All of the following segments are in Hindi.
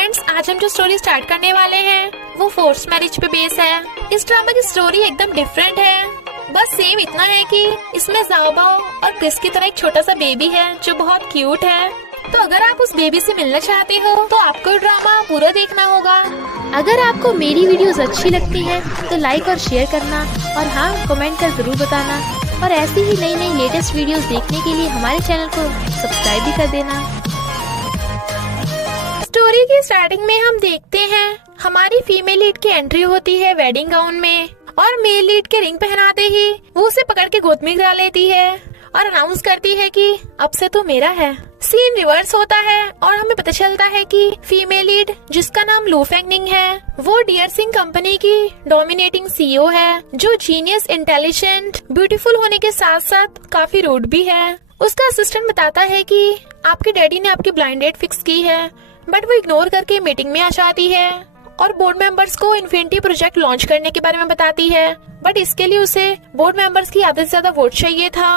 फ्रेंड्स, आज हम जो स्टोरी स्टार्ट करने वाले हैं वो फोर्स मैरिज पे बेस है। इस ड्रामा की स्टोरी एकदम डिफरेंट है। बस सेम इतना है कि इसमें ज़ाओबाओ और क्रिस की तरह एक छोटा सा बेबी है जो बहुत क्यूट है। तो अगर आप उस बेबी से मिलना चाहते हो तो आपको ड्रामा पूरा देखना होगा। अगर आपको मेरी वीडियोस अच्छी लगती है तो लाइक और शेयर करना और हाँ, कमेंट कर जरूर बताना। और ऐसी ही नई नई लेटेस्ट वीडियोस देखने के लिए हमारे चैनल को सब्सक्राइब भी कर देना। स्टोरी की स्टार्टिंग में हम देखते हैं हमारी फीमेल लीड की एंट्री होती है वेडिंग गाउन में, और मेल लीड के रिंग पहनाते ही वो उसे पकड़ के गोद में गिरा लेती है और अनाउंस करती है कि अब से तो मेरा है। सीन रिवर्स होता है और हमें पता चलता है कि फीमेल लीड, जिसका नाम लू फेंगनिंग है, वो डियर सिंह कंपनी की डोमिनेटिंग सीईओ है, जो जीनियस, इंटेलिजेंट, ब्यूटीफुल होने के साथ साथ काफी रूड भी है। उसका असिस्टेंट बताता है कि आपके डैडी ने आपकी ब्लाइंड डेट फिक्स की है, बट वो इग्नोर करके मीटिंग में आ जाती है और बोर्ड मेंबर्स को इन्फिनिटी प्रोजेक्ट लॉन्च करने के बारे में बताती है। बट इसके लिए उसे बोर्ड मेंबर्स की आधे से ज्यादा वोट चाहिए था।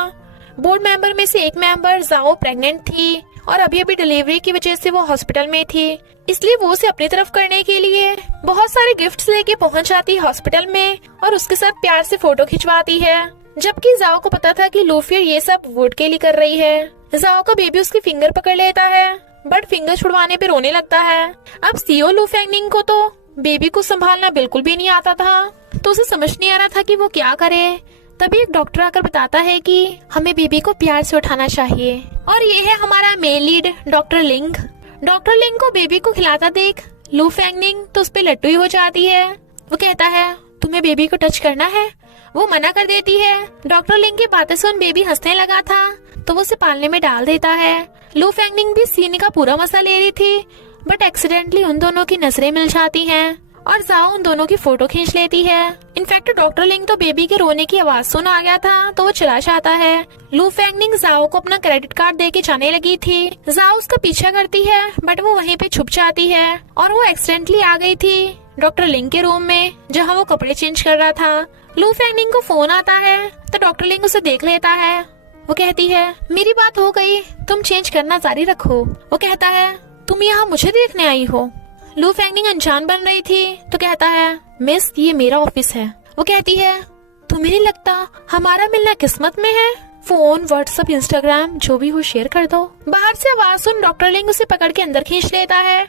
बोर्ड मेंबर में से एक मेंबर ज़ाओ प्रेग्नेंट थी और अभी अभी डिलीवरी की वजह से वो हॉस्पिटल में थी, इसलिए वो उसे अपनी तरफ करने के लिए बहुत सारे गिफ्ट्स लेके पहुंच जाती हॉस्पिटल में और उसके साथ प्यार से फोटो खिंचवाती है। जबकि ज़ाओ को पता था कि लूफियर ये सब वोट के लिए कर रही है। ज़ाओ का बेबी उसकी फिंगर पकड़ लेता है, बट फिंगर छुड़वाने पे रोने लगता है। अब सीईओ लू फेंगनिंग को तो बेबी को संभालना बिल्कुल भी नहीं आता था, तो उसे समझ नहीं आ रहा था कि वो क्या करे। तभी एक डॉक्टर आकर बताता है कि हमें बेबी को प्यार से उठाना चाहिए, और ये है हमारा मेल लीड डॉक्टर लिंग। डॉक्टर लिंग को बेबी को खिलाता देख लू फेंगनिंग तो उस पे लट्टू ही हो जाती है। वो कहता है तुम्हें बेबी को टच करना है, वो मना कर देती है। डॉक्टर लिंग की बातें सुन बेबी हंसने लगा था तो वो उसे पालने में डाल देता है। लू फेंगनिंग भी सीन का पूरा मजा ले रही थी, बट एक्सीडेंटली उन दोनों की नजरें मिल जाती हैं और ज़ाओ उन दोनों की फोटो खींच लेती है। इनफैक्ट डॉक्टर लिंग तो बेबी के रोने की आवाज सुन आ गया था तो वो चला जाता है। लू फेंगनिंग ज़ाओ को अपना क्रेडिट कार्ड देके जाने लगी थी। ज़ाओ उसका पीछा करती है बट वो वहीं पे छुप जाती है और वो एक्सीडेंटली आ गई थी डॉक्टर लिंग के रूम में जहाँ वो कपड़े चेंज कर रहा था। लू फेंगनिंग को फोन आता है तो डॉक्टर लिंग उसे देख लेता है। वो कहती है मेरी बात हो गई, तुम चेंज करना जारी रखो। वो कहता है तुम यहाँ मुझे देखने आई हो। लू फेंगनिंग अनजान बन रही थी तो कहता है मिस, ये मेरा ऑफिस है। वो कहती है तुम्हें नहीं लगता हमारा मिलना किस्मत में है? फोन, व्हाट्सएप, इंस्टाग्राम जो भी हो शेयर कर दो। बाहर से आवाज सुन डॉक्टर लिंग उसे पकड़ के अंदर खींच लेता है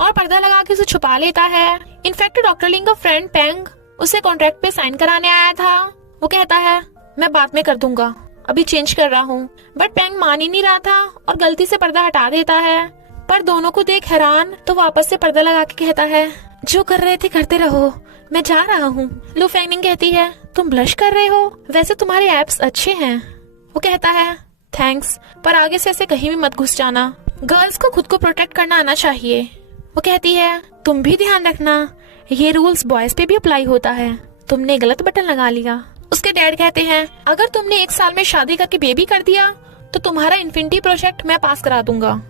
और पर्दा लगा के उसे छुपा लेता है। इनफैक्ट डॉक्टर लिंग का फ्रेंड पेंग उसे कॉन्ट्रैक्ट पे साइन कराने आया था। वो कहता है मैं बाद में कर दूंगा, अभी चेंज कर रहा हूँ। बट पेंग मान ही नहीं रहा था और गलती से पर्दा हटा देता है। पर दोनों को देख हैरान तो वापस से पर्दा लगा के कहता है जो कर रहे थे करते रहो, मैं जा रहा हूँ। लू फेंगनिंग कहती है तुम ब्लश कर रहे हो, वैसे तुम्हारे एप्स अच्छे हैं। वो कहता है थैंक्स, पर आगे से ऐसे कहीं भी मत घुस जाना। गर्ल्स को खुद को प्रोटेक्ट करना आना चाहिए। वो कहती है तुम भी ध्यान रखना, ये रूल्स बॉयज पे भी अप्लाई होता है, तुमने गलत बटन लगा लिया। उसके डैड कहते हैं अगर तुमने 1 साल में शादी करके बेबी कर दिया तो तुम्हारा इन्फिनिटी प्रोजेक्ट मैं पास करा दूंगा।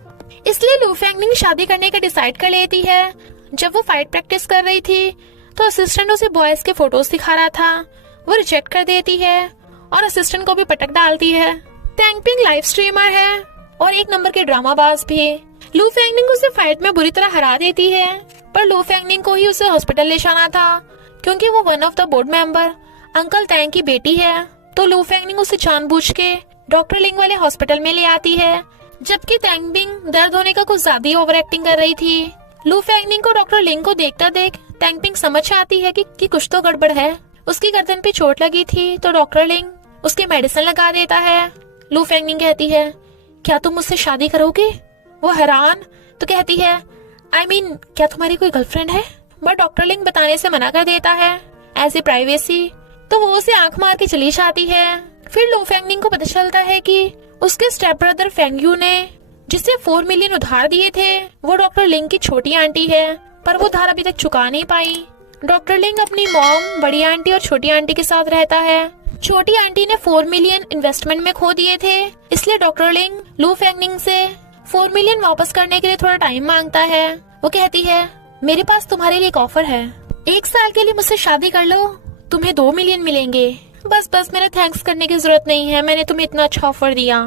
इसलिए लू फेंगनिंग शादी करने का डिसाइड कर लेती है। जब वो फाइट प्रैक्टिस कर रही थी तो असिस्टेंट उसे बॉयज के फोटोज दिखा रहा था, वो रिजेक्ट कर देती है और असिस्टेंट को भी पटक डालती है। टैंगपिंग लाइव स्ट्रीमर है और 1 नंबर के ड्रामाबाज भी। लू फेंगनिंग उसे फाइट में बुरी तरह हरा देती है, पर लू फेंगनिंग को ही उसे हॉस्पिटल ले जाना था क्योंकि वो one of the board member uncle Tang की बेटी है। तो लू फेंगनिंग उसे जानबूझ के डॉक्टर लिंग वाले हॉस्पिटल में ले आती है, जबकि टैंगबिंग दर्द होने का कुछ ज्यादा ओवर एक्टिंग कर रही थी। लू फेंगनिंग को डॉक्टर लिंग को देखता देख टैंगबिंग समझ आती है कि कुछ तो गड़बड़ है। उसकी गर्दन पे चोट लगी थी तो डॉक्टर लिंग उसके मेडिसिन लगा देता है। लू फेंगनिंग कहती है क्या तुम मुझसे शादी करोगे? वो हैरान तो कहती है I mean, क्या तुम्हारी कोई गर्लफ्रेंड है? बट डॉक्टर लिंग बताने से मना कर देता है एज ए प्राइवेसी, तो वो उसे आंख मार के चली जाती है। फिर लू फेंगनिंग को पता चलता है कि उसके स्टेप ब्रदर फेंगयू ने जिसे 4 मिलियन उधार दिए थे वो डॉक्टर लिंग की छोटी आंटी है, पर वो उधार अभी तक चुका नहीं पाई। डॉक्टर लिंग अपनी मॉम, बड़ी आंटी और छोटी आंटी के साथ रहता है। छोटी आंटी ने 4 मिलियन इन्वेस्टमेंट में खो दिए थे, इसलिए डॉक्टर लिंग लू फेंगनिंग से 4 मिलियन वापस करने के लिए थोड़ा टाइम मांगता है। वो कहती है मेरे पास तुम्हारे लिए एक ऑफर है, 1 साल के लिए मुझसे शादी कर लो, तुम्हें 2 मिलियन मिलेंगे। बस मेरा थैंक्स करने की जरूरत नहीं है, मैंने तुम्हें इतना अच्छा ऑफर दिया।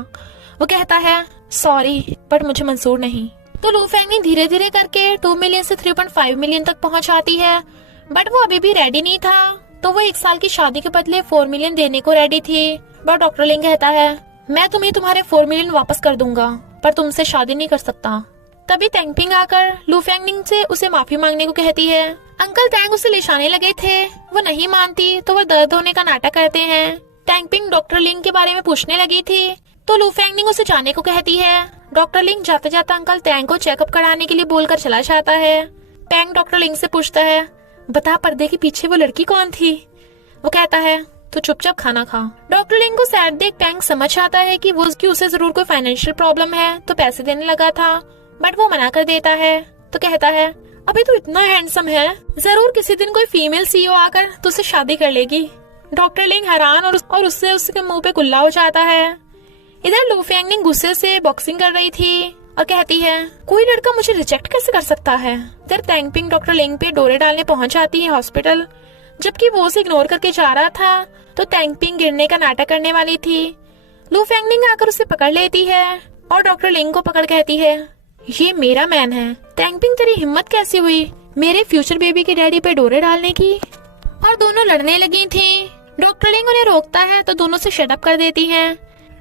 वो कहता है सॉरी बट मुझे मंजूर नहीं। तो लू फेंगनिंग धीरे धीरे करके 2 मिलियन से 3.5 मिलियन तक पहुंच आती है, बट वो अभी भी रेडी नहीं था। तो वो 1 साल की शादी के बदले 4 मिलियन देने को रेडी थी। बट डॉक्टर लिंग कहता है, मैं तुम्हें तुम्हारे 4 मिलियन वापस कर दूंगा, पर तुमसे शादी नहीं कर सकता। तभी तेंगपिंग आकर लू फेंगनिंग से उसे माफी मांगने को कहती है। अंकल तेंग उसे लिशाने लगे थे, वो नहीं मानती तो वो दर्द होने का नाटक करते हैं। तेंगपिंग डॉक्टर लिंग के बारे में पूछने लगी थी, तो लू फेंगनिंग उसे जाने को कहती है। डॉक्टर लिंग जाते जाते अंकल तेंग को चेकअप कराने के लिए बोलकर चला जाता है। तेंग डॉक्टर लिंग से पूछता है, बता पर्दे के पीछे वो लड़की कौन थी? वो कहता है, तो चुपचाप खाना खा। डॉक्टर लिंग को सैड देख तेंग समझ आता है कि उसे जरूर कोई फाइनेंशियल प्रॉब्लम है, तो पैसे देने लगा था, बट वो मना कर देता है। तो कहता है, अभी तो इतना हैंडसम है, जरूर किसी दिन कोई फीमेल सीईओ आकर तुझसे शादी कर लेगी। डॉक्टर लिंग हैरान और उसके मुंह पे गुल्ला हो जाता है। इधर लू फेंगनिंग गुस्से से बॉक्सिंग कर रही थी और कहती है, कोई लड़का मुझे रिजेक्ट कैसे कर सकता है। इधर तेंगपिंग डॉक्टर लिंग पे डोरे डालने पहुंच जाती है हॉस्पिटल। जबकि वो उसे इग्नोर करके जा रहा था, तो तेंगपिंग गिरने का नाटक करने वाली थी। लू फेंगनिंग आकर उसे पकड़ लेती है और डॉक्टर लिंग को पकड़ कहती है, ये मेरा मैन है। तेंगपिंग तेरी हिम्मत कैसी हुई मेरे फ्यूचर बेबी के डैडी पे डोरे डालने की? और दोनों लड़ने लगी थी। डॉक्टर लिंग उन्हें रोकता है तो दोनों से शट अप कर देती हैं।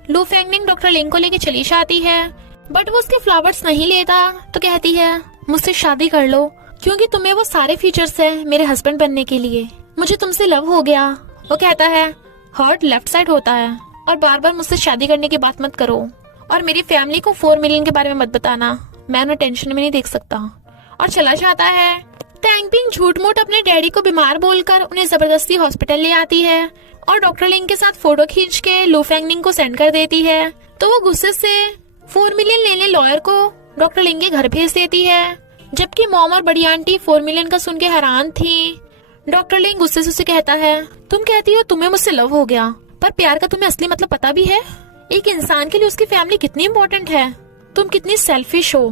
लू फेंगनिंग डॉक्टर लिंग को लेके चली जाती है, बट वो उसके फ्लावर्स नहीं लेता। तो कहती है, मुझसे शादी कर लो, क्योंकि तुम्हें वो सारे फीचर्स है मेरे हस्बैंड बनने के लिए। मुझे तुमसे लव हो गया। वो कहता है, हार्ट लेफ्ट साइड होता है, और बार बार मुझसे शादी करने की बात मत करो, और मेरी फैमिली को 4 मिलियन के बारे में मत बताना, मैं उन्हें टेंशन में नहीं देख सकता। और चला जाता है। तेंगपिंग झूठ मूठ अपने डैडी को बीमार बोलकर उन्हें जबरदस्ती हॉस्पिटल ले आती है और डॉक्टर लिंग के साथ फोटो खींच के लू फेंगनिंग को सेंड कर देती है। तो वो गुस्से से 4 मिलियन लेने लॉयर को डॉक्टर लिंग के घर भेज देती है। जबकि मॉम और बड़ी आंटी 4 मिलियन का सुन के हैरान थी। डॉक्टर लिंग गुस्से से उसे कहता है, तुम कहती हो तुम्हें मुझसे लव हो गया, पर प्यार का तुम्हें असली मतलब पता भी है? एक इंसान के लिए उसकी फैमिली कितनी इम्पोर्टेंट है, तुम कितनी सेल्फिश हो।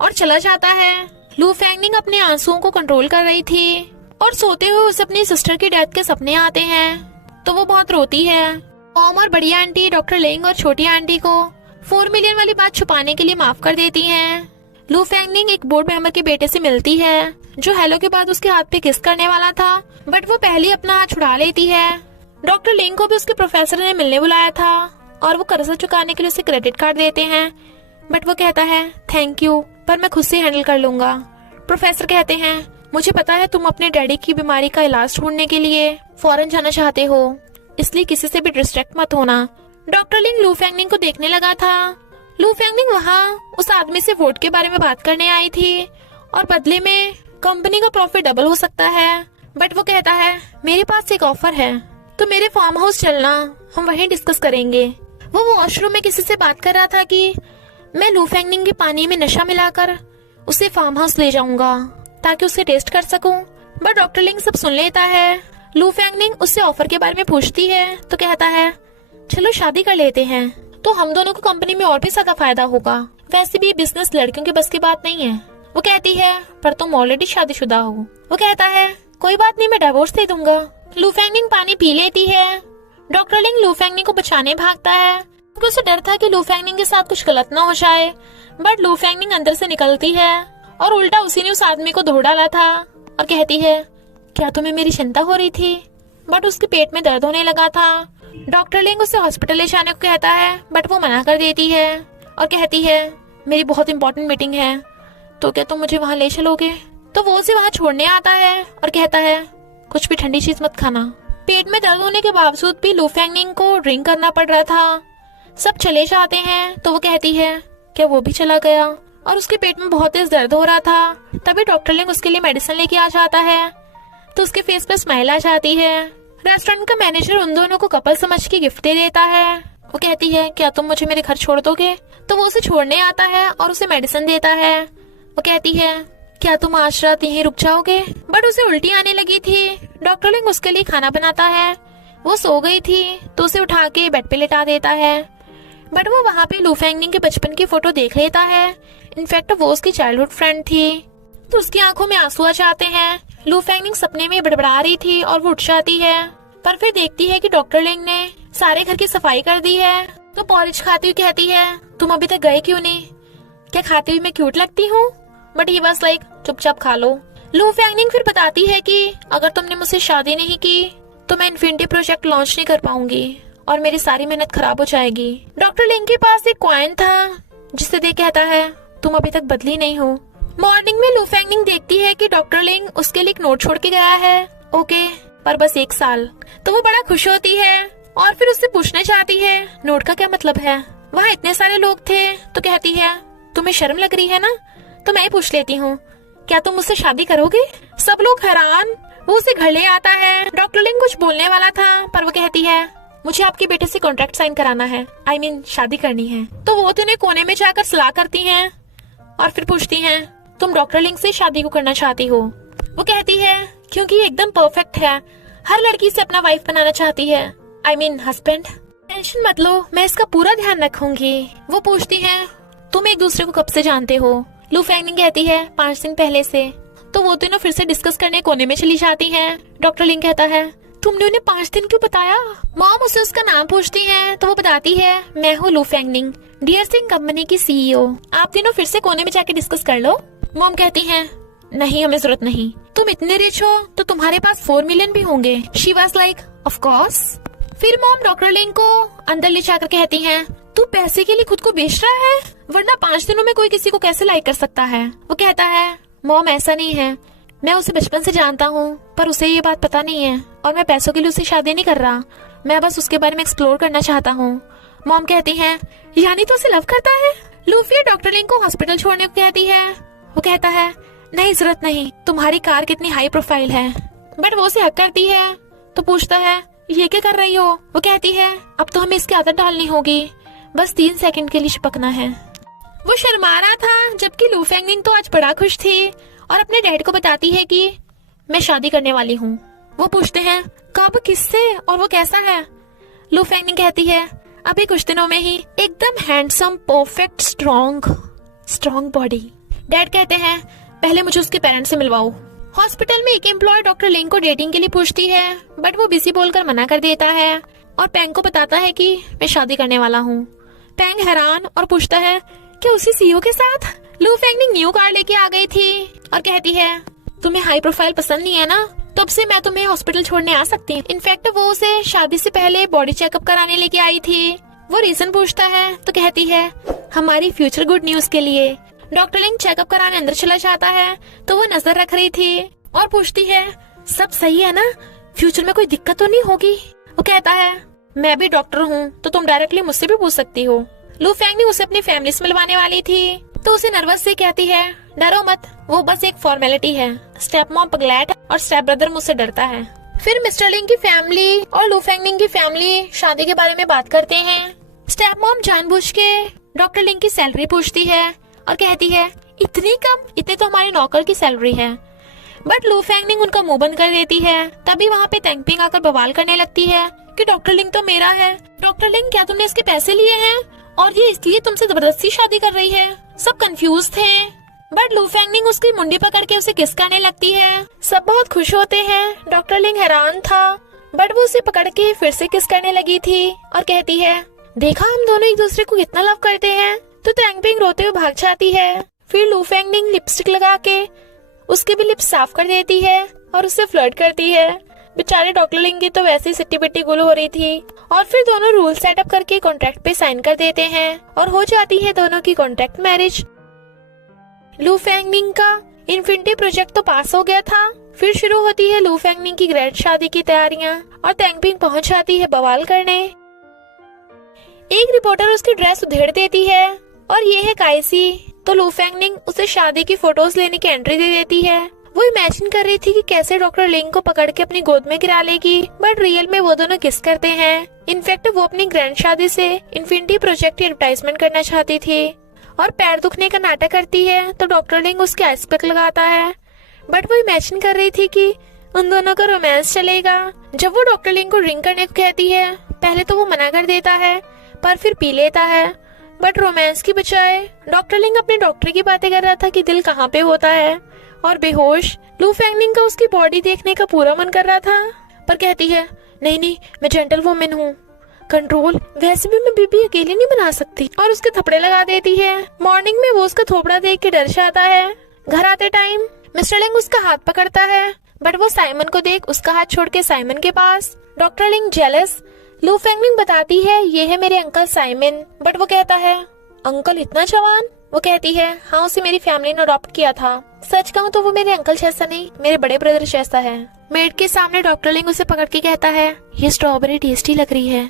और चला जाता है। लू फेंगनिंग अपने आंसुओं को कंट्रोल कर रही थी और सोते हुए उसे अपनी सिस्टर की डेथ के सपने आते हैं, तो वो बहुत रोती है। मॉम और बड़ी आंटी डॉक्टर लिंग और छोटी आंटी को 4 मिलियन वाली बात छुपाने के लिए माफ कर देती हैं। लू फेंगनिंग एक बोर्ड मेंबर के बेटे से मिलती है, जो हेलो के बाद उसके हाथ पे किस करने वाला था, बट वो पहले अपना हाथ छुड़ा लेती है। डॉक्टर लिंग को भी उसके प्रोफेसर ने मिलने बुलाया था और वो कर्जा चुकाने के लिए उसे क्रेडिट कार्ड देते हैं, बट वो कहता है, थैंक यू, पर मैं खुद से हैंडल कर लूंगा। प्रोफेसर कहते हैं, मुझे पता है तुम अपने डैडी की बीमारी का इलाज ढूंढने के लिए फॉरेन जाना चाहते हो, इसलिए किसी से भी डिस्ट्रैक्ट मत होना। डॉक्टर लिंग लू फेंगनिंग को देखने लगा था। लू फेंगनिंग वहाँ उस आदमी से वोट के बारे में बात करने आई थी और बदले में कंपनी का प्रॉफिट डबल हो सकता है, बट वो कहता है, मेरे पास एक ऑफर है, तो मेरे फार्म हाउस चलना, हम वहीं डिस्कस करेंगे। वो वॉशरूम में किसी से बात कर रहा था कि मैं लू फेंगनिंग के पानी में नशा मिलाकर उसे फार्म हाउस ले जाऊंगा ताकि उसे टेस्ट कर सकूं, बट डॉक्टर लिंग सब सुन लेता है। लू फेंगनिंग उससे ऑफर के बारे में पूछती है, तो कहता है, चलो शादी कर लेते हैं, तो हम दोनों को कंपनी में और भी ज्यादा फायदा होगा। वैसे भी बिजनेस लड़कियों के बस की बात नहीं है। वो कहती है, पर तुम ऑलरेडी शादीशुदा हो। वो कहता है, कोई बात नहीं, मैं डिवोर्स दे दूंगा। लू फेंगनिंग पानी पी लेती है। डॉक्टर लिंग लू फेंगनिंग को बचाने भागता है, क्योंकि उसे डर था कि लू फेंगनिंग के साथ कुछ गलत ना हो जाए, बट लू फेंगनिंग अंदर से निकलती है और उल्टा उसी ने उस आदमी को धो डाला था और कहती है, क्या तुम्हें मेरी चिंता हो रही थी? बट उसके पेट में दर्द होने लगा था। डॉक्टर लिंग उसे हॉस्पिटल ले जाने को कहता है, बट वो मना कर देती है और कहती है, मेरी बहुत इंपॉर्टेंट मीटिंग है, तो क्या तुम मुझे वहाँ ले चलोगे? तो वो उसे वहाँ छोड़ने आता है और कहता है, कुछ भी ठंडी चीज मत खाना। पेट में दर्द होने के बावजूद भी लू फेंगनिंग को ड्रिंक करना पड़ रहा था। सब चले जाते हैं, तो वो कहती है, क्या वो भी चला गया? और उसके पेट में बहुत तेज दर्द हो रहा था। तभी डॉक्टर लिंग उसके लिए मेडिसिन लेके आ जाता है, तो उसके फेस पे स्माइल आ जाती है। रेस्टोरेंट का मैनेजर उन दोनों को कपल समझ के गिफ्ट दे देता है। वो कहती है, क्या तुम मुझे मेरे घर छोड़ दोगे? तो वो उसे छोड़ने आता है और उसे मेडिसिन देता है। वो कहती है, क्या तुम आज रात यहीं रुक जाओगे? बट उसे उल्टी आने लगी थी। डॉक्टर लिंग उसके लिए खाना बनाता है। वो सो गई थी, तो उसे उठा के बेड पे लेटा देता है, बट वो वहाँ पे लू फेंगनिंग के बचपन की फोटो देख लेता है। इनफैक्ट वो उसकी चाइल्डहुड फ्रेंड थी, तो उसकी आंखों में आंसू आ जाते हैं। लू फेंगनिंग सपने में बड़बड़ा रही थी और वो उठ जाती है, पर फिर देखती है कि डॉक्टर लिंग ने सारे घर की सफाई कर दी है। तो पॉरिज खाती हुई कहती है, तुम अभी तक गए क्यों नहीं? क्या खाते हुए मैं क्यूट लगती हूँ? बट ही वाज लाइक चुपचाप खा लो। लू फैंगनिंग फिर बताती है कि अगर तुमने मुझसे शादी नहीं की तो मैं इन्फिनिटी प्रोजेक्ट लॉन्च नहीं कर पाऊंगी और मेरी सारी मेहनत खराब हो जाएगी। डॉक्टर लिंग के पास एक कॉइन था जिसे देख कहता है तुम अभी तक बदली नहीं हो। मॉर्निंग में लू फैंगनिंग देखती है कि डॉक्टर लिंग उसके लिए एक नोट छोड़ के गया है। ओके, पर बस 1 साल। तो वो बड़ा खुश होती है और फिर उससे पूछना चाहती है नोट का क्या मतलब है। वहाँ इतने सारे लोग थे। तो कहती है तुम्हें शर्म लग रही है ना, तो मैं ही पूछ लेती हूँ, क्या तुम मुझसे शादी करोगे? सब लोग हैरान। वो उसे घर ले आता है। डॉक्टर लिंग कुछ बोलने वाला था पर वो कहती है मुझे आपके बेटे से कॉन्ट्रैक्ट साइन कराना है, I mean, शादी करनी है। तो वो दोनों कोने में जाकर सलाह करती हैं और फिर पूछती हैं तुम डॉक्टर लिंग से शादी को करना चाहती हो? वो कहती है क्योंकि ये एकदम परफेक्ट है, हर लड़की से अपना वाइफ बनाना चाहती है, I mean, हस्बैंड। टेंशन मत लो, मैं इसका पूरा ध्यान रखूंगी। वो पूछती है तुम एक दूसरे को कब से जानते हो? लू फैंगनिंग कहती है 5 दिन पहले से। तो वो दोनों फिर से डिस्कस करने कोने में चली जाती हैं। डॉक्टर लिंग कहता है तुमने उन्हें 5 दिन क्यों बताया? मॉम उसे उसका नाम पूछती है तो वो बताती है मैं हूँ लू फैंगनिंग, डियर सिंह कंपनी की CEO। आप तीनों फिर से कोने में जाके डिस्कस कर लो। मॉम कहती है नहीं, हमें जरूरत नहीं, तुम इतने रिच हो तो तुम्हारे पास 4 मिलियन भी होंगे। She was like of course. फिर मॉम डॉक्टर लिंग को अंदर ले जाकर कहती हैं तू पैसे के लिए खुद को बेच रहा है, वरना 5 दिनों में कोई किसी को कैसे लाइक कर सकता है? वो कहता है मॉम ऐसा नहीं है, मैं उसे बचपन से जानता हूँ पर उसे ये बात पता नहीं है और मैं पैसों के लिए उससे शादी नहीं कर रहा, मैं बस उसके बारे में एक्सप्लोर करना चाहता हूँ। मॉम कहती है यानी तो उसे लव करता है? लूफी डॉक्टर लिंग को हॉस्पिटल छोड़ने को कहती है। वो कहता है नहीं, जरूरत नहीं, तुम्हारी कार कितनी हाई प्रोफाइल है। बट वो उसे हक करती है तो पूछता है ये क्या कर रही हो? वो कहती है अब तो हमें इसकी आदत डालनी होगी, बस 3 सेकंड के लिए चिपकना है। वो शर्मा रहा था जबकि लू फैंगनिंग तो आज बड़ा खुश थी और अपने डैड को बताती है कि मैं शादी करने वाली हूँ। वो पूछते हैं कब, किससे और वो कैसा है? लू फैंगनिंग कहती है अभी कुछ दिनों में ही, एकदम handsome, perfect, strong body. Dad कहते हैं पहले मुझे उसके पेरेंट्स से मिलवाओ। हॉस्पिटल में एक एम्प्लॉय डॉक्टर लिंग को डेटिंग के लिए पूछती है बट वो बिजी बोलकर मना कर देता है और पैंग को बताता है कि मैं शादी करने वाला हूँ। पैंग हैरान और पूछता है क्या उसी CEO के साथ? लू फैंगनिंग न्यू कार लेके आ गई थी और कहती है तुम्हें हाई प्रोफाइल पसंद नहीं है ना, तब से मैं तुम्हें हॉस्पिटल छोड़ने आ सकती हूँ। इनफैक्ट वो उसे शादी से पहले बॉडी चेकअप कराने लेके आई थी। वो रीजन पूछता है तो कहती है हमारी फ्यूचर गुड न्यूज के लिए। डॉक्टर लिंग चेकअप कराने अंदर चला जाता है तो वो नजर रख रही थी और पूछती है सब सही है ना, फ्यूचर में कोई दिक्कत तो नहीं होगी? वो कहता है मैं भी डॉक्टर हूँ तो तुम डायरेक्टली मुझसे भी पूछ सकती हो। लू फैंगनिंग उसे अपनी फैमिली से मिलवाने वाली थी तो उसे नर्वस से कहती है डरो मत, वो बस एक फॉर्मेलिटी है। स्टेप मॉम पगलैट और स्टेप ब्रदर मुझसे डरता है। फिर मिस्टर लिंग की फैमिली और लू फैंगनिंग की फैमिली शादी के बारे में बात करते हैं। स्टेप मॉम जानबूझ के डॉक्टर लिंग की सैलरी पूछती है और कहती है इतनी कम, इतने तो हमारे नौकर की सैलरी है। बट लू फैंगनिंग उनका मुंह बंद कर देती है। तभी वहाँ पे तेंगपिंग आकर बवाल करने लगती है कि डॉक्टर लिंग तो मेरा है। डॉक्टर लिंग क्या तुमने इसके पैसे लिए हैं और ये इसलिए तुमसे जबरदस्ती शादी कर रही है? सब कंफ्यूज थे। बट लू फैंगनिंग उसकी मुंडी पकड़ के उसे किस करने लगती है। सब बहुत खुश होते हैं। डॉक्टर लिंग हैरान था बट वो उसे पकड़ के फिर से किस करने लगी थी और कहती है देखा हम दोनों एक दूसरे को कितना लव करते हैं। तो तेंगपिंग रोते हुए भाग जाती है। फिर लू फैंगनिंग लिपस्टिक लगा के उसके भी लिप्स साफ कर देती है और उससे फ्लर्ट करती है। बेचारे डॉक्टर लिंग की तो वैसे ही सिट्टी पिट्टी गुल हो रही थी। और फिर दोनों रूल सेटअप करके कॉन्ट्रैक्ट पे साइन कर देते हैं और हो जाती है दोनों की कॉन्ट्रैक्ट मैरिज। लू फैंगनिंग का इन्फिनिटी प्रोजेक्ट तो पास हो गया था। फिर शुरू होती है लू फैंगनिंग की ग्रैंड शादी की तैयारियां और तेंगपिंग पहुंच जाती है बवाल करने। एक रिपोर्टर उसकी ड्रेस उधेड़ देती है और ये है काइसी। तो लू फैंगनिंग उसे शादी की फोटोज लेने की एंट्री दे देती है। वो इमेजिन कर रही थी कि कैसे डॉक्टर लिंग को पकड़ के अपनी गोद में गिरा लेगी बट रियल में वो दोनों किस करते हैं। इनफैक्ट वो अपनी ग्रैंड शादी से इन्फिनिटी प्रोजेक्ट की एडवर्टाइजमेंट करना चाहती थी और पैर दुखने का नाटक करती है तो डॉक्टर लिंग उसके आइस पैक लगाता है। बट वो इमेजिन कर रही थी कि उन दोनों का रोमांस चलेगा। जब वो डॉक्टर लिंग को ड्रिंक करने को कहती है पहले तो वो मना कर देता है पर फिर पी लेता है। बट रोमांस की बजाय डॉक्टर लिंग अपने डॉक्टर की बातें कर रहा था कि दिल कहाँ पे होता है और बेहोश। लू फैंगनिंग का उसकी बॉडी देखने का पूरा मन कर रहा था पर कहती है नहीं, मैं जेंटल वुमेन हूँ, कंट्रोल, वैसे भी मैं बेबी अकेले नहीं बना सकती, और उसके थपड़े लगा देती है। मॉर्निंग में वो उसका थोपड़ा देख के डर जाता है। घर आते टाइम मिस्टर लिंग उसका हाथ पकड़ता है, बट वो साइमन को देख उसका हाथ छोड़ के साइमन के पास। डॉक्टर लिंग जेलस। लू फेंगनिंग बताती है ये है मेरे अंकल साइमन, बट वो कहता है अंकल इतना जवान? वो कहती है हाँ, उसे मेरी फैमिली ने अडॉप्ट किया था। सच कहूँ तो वो मेरे अंकल जैसा नहीं, मेरे बड़े ब्रदर जैसा है। मेड के सामने डॉक्टर लिंग उसे पकड़ के कहता है ये स्ट्रॉबेरी टेस्टी लग रही है,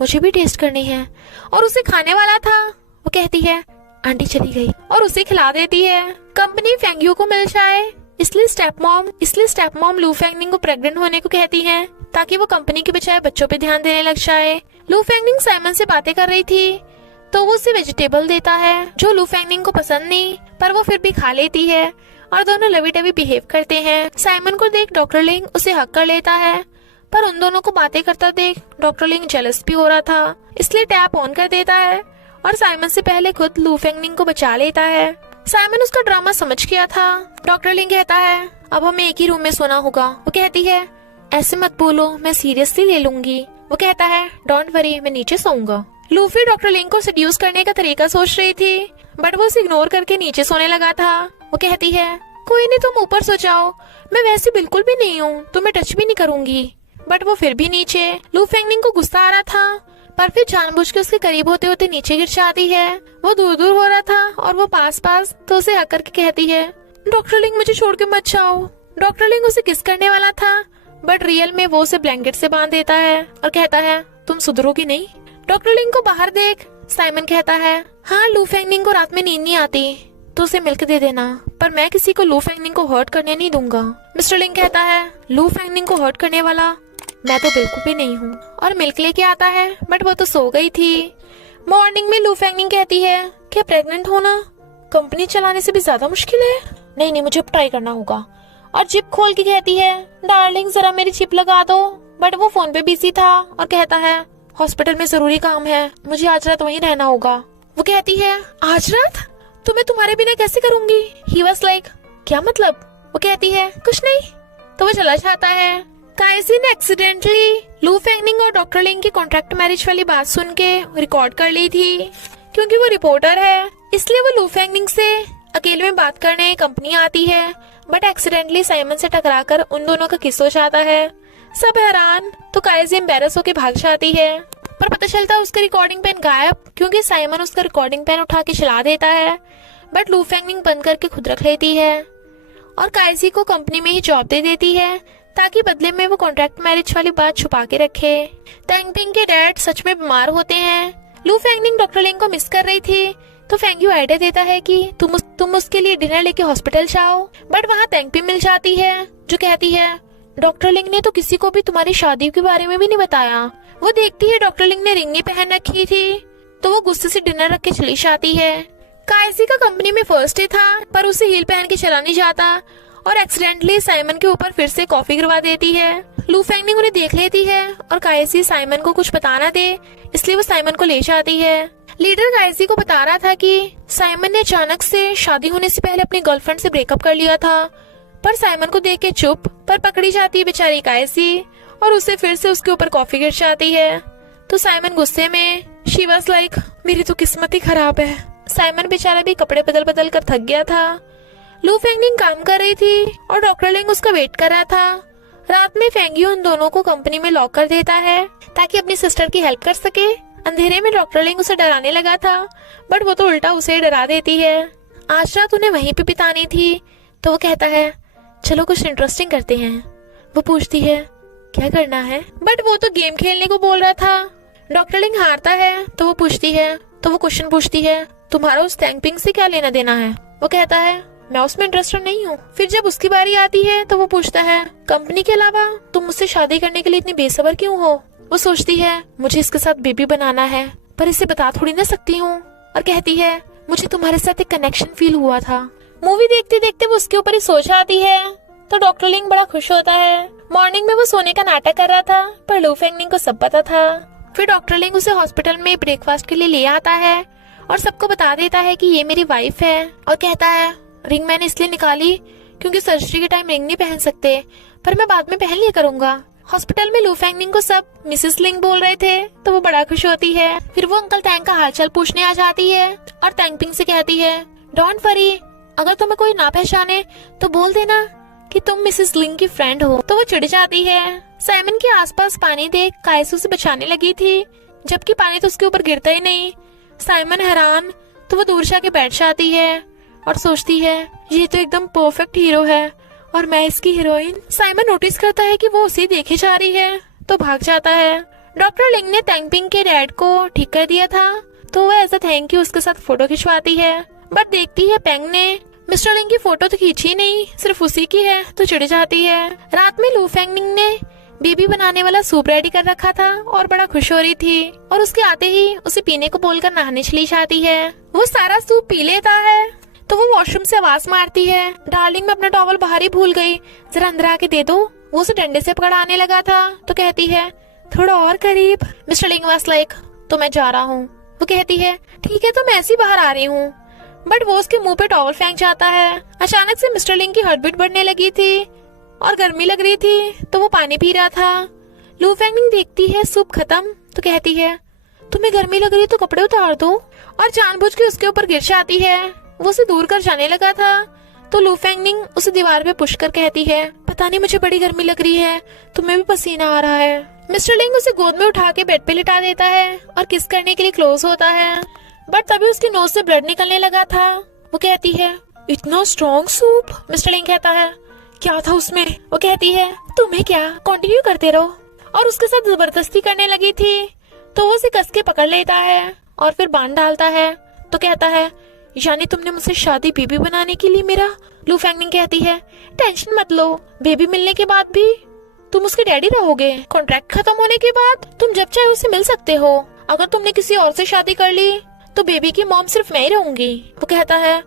मुझे भी टेस्ट करनी है, और उसे खाने वाला था। वो कहती है आंटी चली गई, और उसे खिला देती है। कंपनी फेंग्यू को मिल जाए, इसलिए स्टेप मॉम लू फेंगनिंग को प्रेग्नेंट होने को कहती है ताकि वो कंपनी के बजाय बच्चों पे ध्यान देने लग जाए। लू फेंगनिंग साइमन से बातें कर रही थी तो वो उसे वेजिटेबल देता है जो लू फेंगनिंग को पसंद नहीं, पर वो फिर भी खा लेती है और दोनों लवी डवी बिहेव करते हैं। साइमन को देख डॉक्टर लिंग उसे हक कर लेता है, पर उन दोनों को बातें करता देख डॉक्टर लिंग जेलस भी हो रहा था, इसलिए टैप ऑन कर देता है और साइमन से पहले खुद लू फेंगनिंग को बचा लेता है। साइमन उसका ड्रामा समझ गया था। डॉक्टर लिंग कहता है अब हमें एक ही रूम में सोना होगा। वो कहती है ऐसे मत बोलो, मैं सीरियसली ले लूंगी। वो कहता है डोंट वरी, मैं नीचे सोऊंगा। लूफी डॉक्टर लिंग को सेड्यूस करने का तरीका सोच रही थी, बट वो उसे इग्नोर करके नीचे सोने लगा था। वो कहती है कोई नहीं, तुम ऊपर सो जाओ, मैं वैसे बिल्कुल भी नहीं हूँ, तुम्हें टच भी नहीं करूंगी। बट वो फिर भी नीचे। लू फेंगनिंग को गुस्सा आ रहा था, पर फिर जानबूझ के उसके करीब होते होते नीचे गिर जाती है। वो दूर दूर हो रहा था और वो पास पास, तो उसे हक करके कहती है डॉक्टर लिंग मुझे छोड़ के मत जाओ। डॉक्टर लिंग उसे किस करने वाला था, बट रियल में वो उसे ब्लैंकेट से बांध देता है और कहता है तुम सुधरोगी नहीं। डॉक्टर लिंग को बाहर देख साइमन कहता है हाँ, लू फेंगनिंग को रात में नींद नहीं आती तो उसे मिल्क दे देना, पर मैं किसी को लू फेंगनिंग को हर्ट करने नहीं दूंगा। मिस्टर लिंग कहता है लू फेंगनिंग को हर्ट करने वाला मैं तो बिल्कुल भी नहीं हूँ, और मिल्क लेके आता है, बट वो तो सो गई थी। मॉर्निंग में लू फेंगनिंग कहती है क्या प्रेग्नेंट होना कंपनी चलाने से भी ज्यादा मुश्किल है? नहीं, मुझे ट्राई करना होगा। और जिप खोल के कहती है डार्लिंग जरा मेरी चिप लगा दो, बट वो फोन पे बिजी था और कहता है हॉस्पिटल में जरूरी काम है, मुझे आज रात वहीं रहना होगा। वो कहती है आज रात? तो मैं तुम्हारे बिना कैसे करूंगी? ही वाज लाइक क्या मतलब? वो कहती है कुछ नहीं, तो वो चला जाता है। काइसी ने एक्सीडेंटली लू फेंगनिंग और डॉक्टर लिंग की कॉन्ट्रैक्ट मैरिज वाली बात सुन के रिकॉर्ड कर ली थी। क्योंकि वो रिपोर्टर है, इसलिए वो लू फेंगनिंग से अकेले में बात करने कंपनी आती है, बट एक्सीडेंटली साइमन से टकराकर उन दोनों का किस हो जाता है। सब हैरान, तो काइजी एम्बैरस होके भाग जाती है, पर पता चलता है उसका रिकॉर्डिंग पेन गायब, क्योंकि साइमन उसका रिकॉर्डिंग पेन उठा के चला देता है, बट लू फेंगनिंग बंद करके खुद रख लेती है और काइजी को कंपनी में ही जॉब दे देती है ताकि बदले में वो कॉन्ट्रैक्ट मैरिज वाली बात छुपा के रखे। तेंगपिंग के डैड सच में बीमार होते हैं। लू फेंगनिंग डॉक्टर लिंग को मिस कर रही थी, तो फेंग्यू आइडिया देता है कि तुम उसके लिए डिनर लेके हॉस्पिटल जाओ, बट वहाँ तेंगपिंग मिल जाती है जो कहती है डॉक्टर लिंग ने तो किसी को भी तुम्हारी शादी के बारे में भी नहीं बताया। वो देखती है डॉक्टर लिंग ने रिंग नहीं पहन रखी थी, तो वो गुस्से से डिनर रख के चली जाती है। काइजी का कंपनी में फर्स्ट डे था, पर उसे हील पहन के चला नहीं जाता और एक्सीडेंटली साइमन के ऊपर फिर से कॉफी गिरवा देती है। लू फेंगनिंग उन्हें देख लेती है और काइजी साइमन को कुछ बताना दे, इसलिए वो साइमन को ले जाती है। लीडर काइजी को बता रहा था कि साइमन ने अचानक से शादी होने से पहले अपनी गर्लफ्रेंड से ब्रेकअप कर लिया था, पर साइमन को देख के चुप, पर पकड़ी जाती है बेचारी काइजी और उसे फिर से उसके ऊपर कॉफी गिर जाती है। तो साइमन गुस्से में शी वाज लाइक मेरी तो किस्मत ही खराब है। साइमन बेचारा भी कपड़े बदल बदल कर थक गया था। लू फेंगनिंग काम कर रही थी और डॉक्टर लिंग उसका वेट कर रहा था। रात में फेंग्यू उन दोनों को कंपनी में लॉक कर देता है ताकि अपनी सिस्टर की हेल्प कर सके। अंधेरे में डॉक्टर लिंग उसे डराने लगा था, बट वो तो उल्टा उसे डरा देती है। आज रात उन्हें वहीं पे बितानी थी, तो वो कहता है चलो कुछ इंटरेस्टिंग करते हैं। वो पूछती है क्या करना है, बट वो तो गेम खेलने को बोल रहा था। डॉक्टर लिंग हारता है, तो वो क्वेश्चन पूछती है तुम्हारा उस तेंगपिंग से क्या लेना देना है? वो कहता है मैं उसमें इंटरेस्टेड नहीं हूँ। फिर जब उसकी बारी आती है तो वो पूछता है कंपनी के अलावा तुम मुझसे शादी करने के लिए इतनी बेसब्र क्यों हो? वो सोचती है मुझे इसके साथ बेबी बनाना है, पर इसे बता थोड़ी ना सकती हूँ, और कहती है मुझे तुम्हारे साथ एक कनेक्शन फील हुआ था। मूवी देखते देखते वो उसके ऊपर ही सो जाती है, तो डॉक्टर लिंग बड़ा खुश होता है। मॉर्निंग में वो सोने का नाटक कर रहा था, पर लू फेंगनिंग को सब पता था। फिर डॉक्टर लिंग उसे हॉस्पिटल में ब्रेकफास्ट के लिए ले आता है और सबको बता देता है कि ये मेरी वाइफ है, और कहता है रिंग मैंने इसलिए निकाली क्योंकि सर्जरी के टाइम रिंग नहीं पहन सकते, पर मैं बाद में पहन लिया करूंगा। हॉस्पिटल में लू फेंगनिंग को सब मिसेस लिंग बोल रहे थे तो वो बड़ा खुश होती है। फिर वो अंकल टैंग का हालचाल पूछने आ जाती है और टैंग पिंग से कहती है, डोंट वरी, अगर तुम्हें कोई ना पहचाने तो बोल देना कि तुम मिसेस लिंग की फ्रेंड हो। तो वो चिढ़ जाती है। साइमन के आसपास पानी देख कायसू से बचाने लगी थी, जबकि पानी तो उसके ऊपर गिरता ही नहीं। साइमन हैरान, तो वो दूर जाके बैठ जाती है और सोचती है ये तो एकदम परफेक्ट हीरो है और मैं इसकी हीरोइन। साइमन नोटिस करता है कि वो उसे देखे जा रही है तो भाग जाता है। डॉक्टर लिंग ने टैंग पिंग के डैड को ठीक कर दिया था तो वो एज अ थैंक यू उसके साथ फोटो खिंचवाती है, बट देखती है पेंग ने मिस्टर लिंग की फोटो तो खींची नहीं, सिर्फ उसी की है, तो चिढ़ जाती है। रात में लू फेंगनिंग ने बेबी बनाने वाला सूप रेडी कर रखा था और बड़ा खुश हो रही थी और उसके आते ही उसे पीने को बोलकर नहाने चली जाती है। वो सारा सूप पी लेता है तो वो वॉशरूम से आवाज मारती है, डार्लिंग मैं अपना टॉवल बाहर ही भूल गई, जरा अंदर आके दे दो। वो उसे डंडे से पकड़ाने लगा था तो कहती है थोड़ा और करीब। मिस्टर लिंग वाज लाइक, तो मैं जा रहा हूँ। वो कहती है ठीक है तो मैं ऐसे ही बाहर आ रही हूँ, बट वो उसके मुंह पे टॉवल फेंक जाता है। अचानक से मिस्टर लिंग की हार्ट बीट बढ़ने लगी थी और गर्मी लग रही थी तो वो पानी पी रहा था। लू फेंगनिंग देखती है सूप खत्म तो कहती है तुम्हें गर्मी लग रही तो कपड़े उतार दो, और जानबूझ के उसके ऊपर गिर जाती है। वो उसे दूर कर जाने लगा था तो लू फेंगनिंग उसे दीवार पे पुश कर कहती है पता नहीं मुझे बड़ी गर्मी लग रही है, तुम्हें भी पसीना आ रहा है। मिस्टर लिंग उसे गोद में उठा के बेड पे लिटा देता है और किस करने के लिए क्लोज होता है, बट तभी उसकी नोज से ब्लड निकलने लगा था। वो कहती है इतना स्ट्रॉन्ग सूप। मिस्टर लिंग कहता है क्या था उसमें। वो कहती है तुम्हें क्या, कंटिन्यू करते रहो, और उसके साथ जबरदस्ती करने लगी थी तो वो उसे कस के पकड़ लेता है और फिर बांध डालता है। तो कहता है यानी तुमने मुझसे शादी बेबी बनाने के लिए मेरा। लू फेंगनिंग कहती है टेंशन मत लो, बेबी मिलने के बाद भी तुम उसके डैडी रहोगे। कॉन्ट्रैक्ट खत्म होने के बाद तुम जब चाहे उससे मिल सकते हो। अगर तुमने किसी और से शादी कर ली तो बेबी की मॉम सिर्फ मैं ही रहूंगी। वो कहता है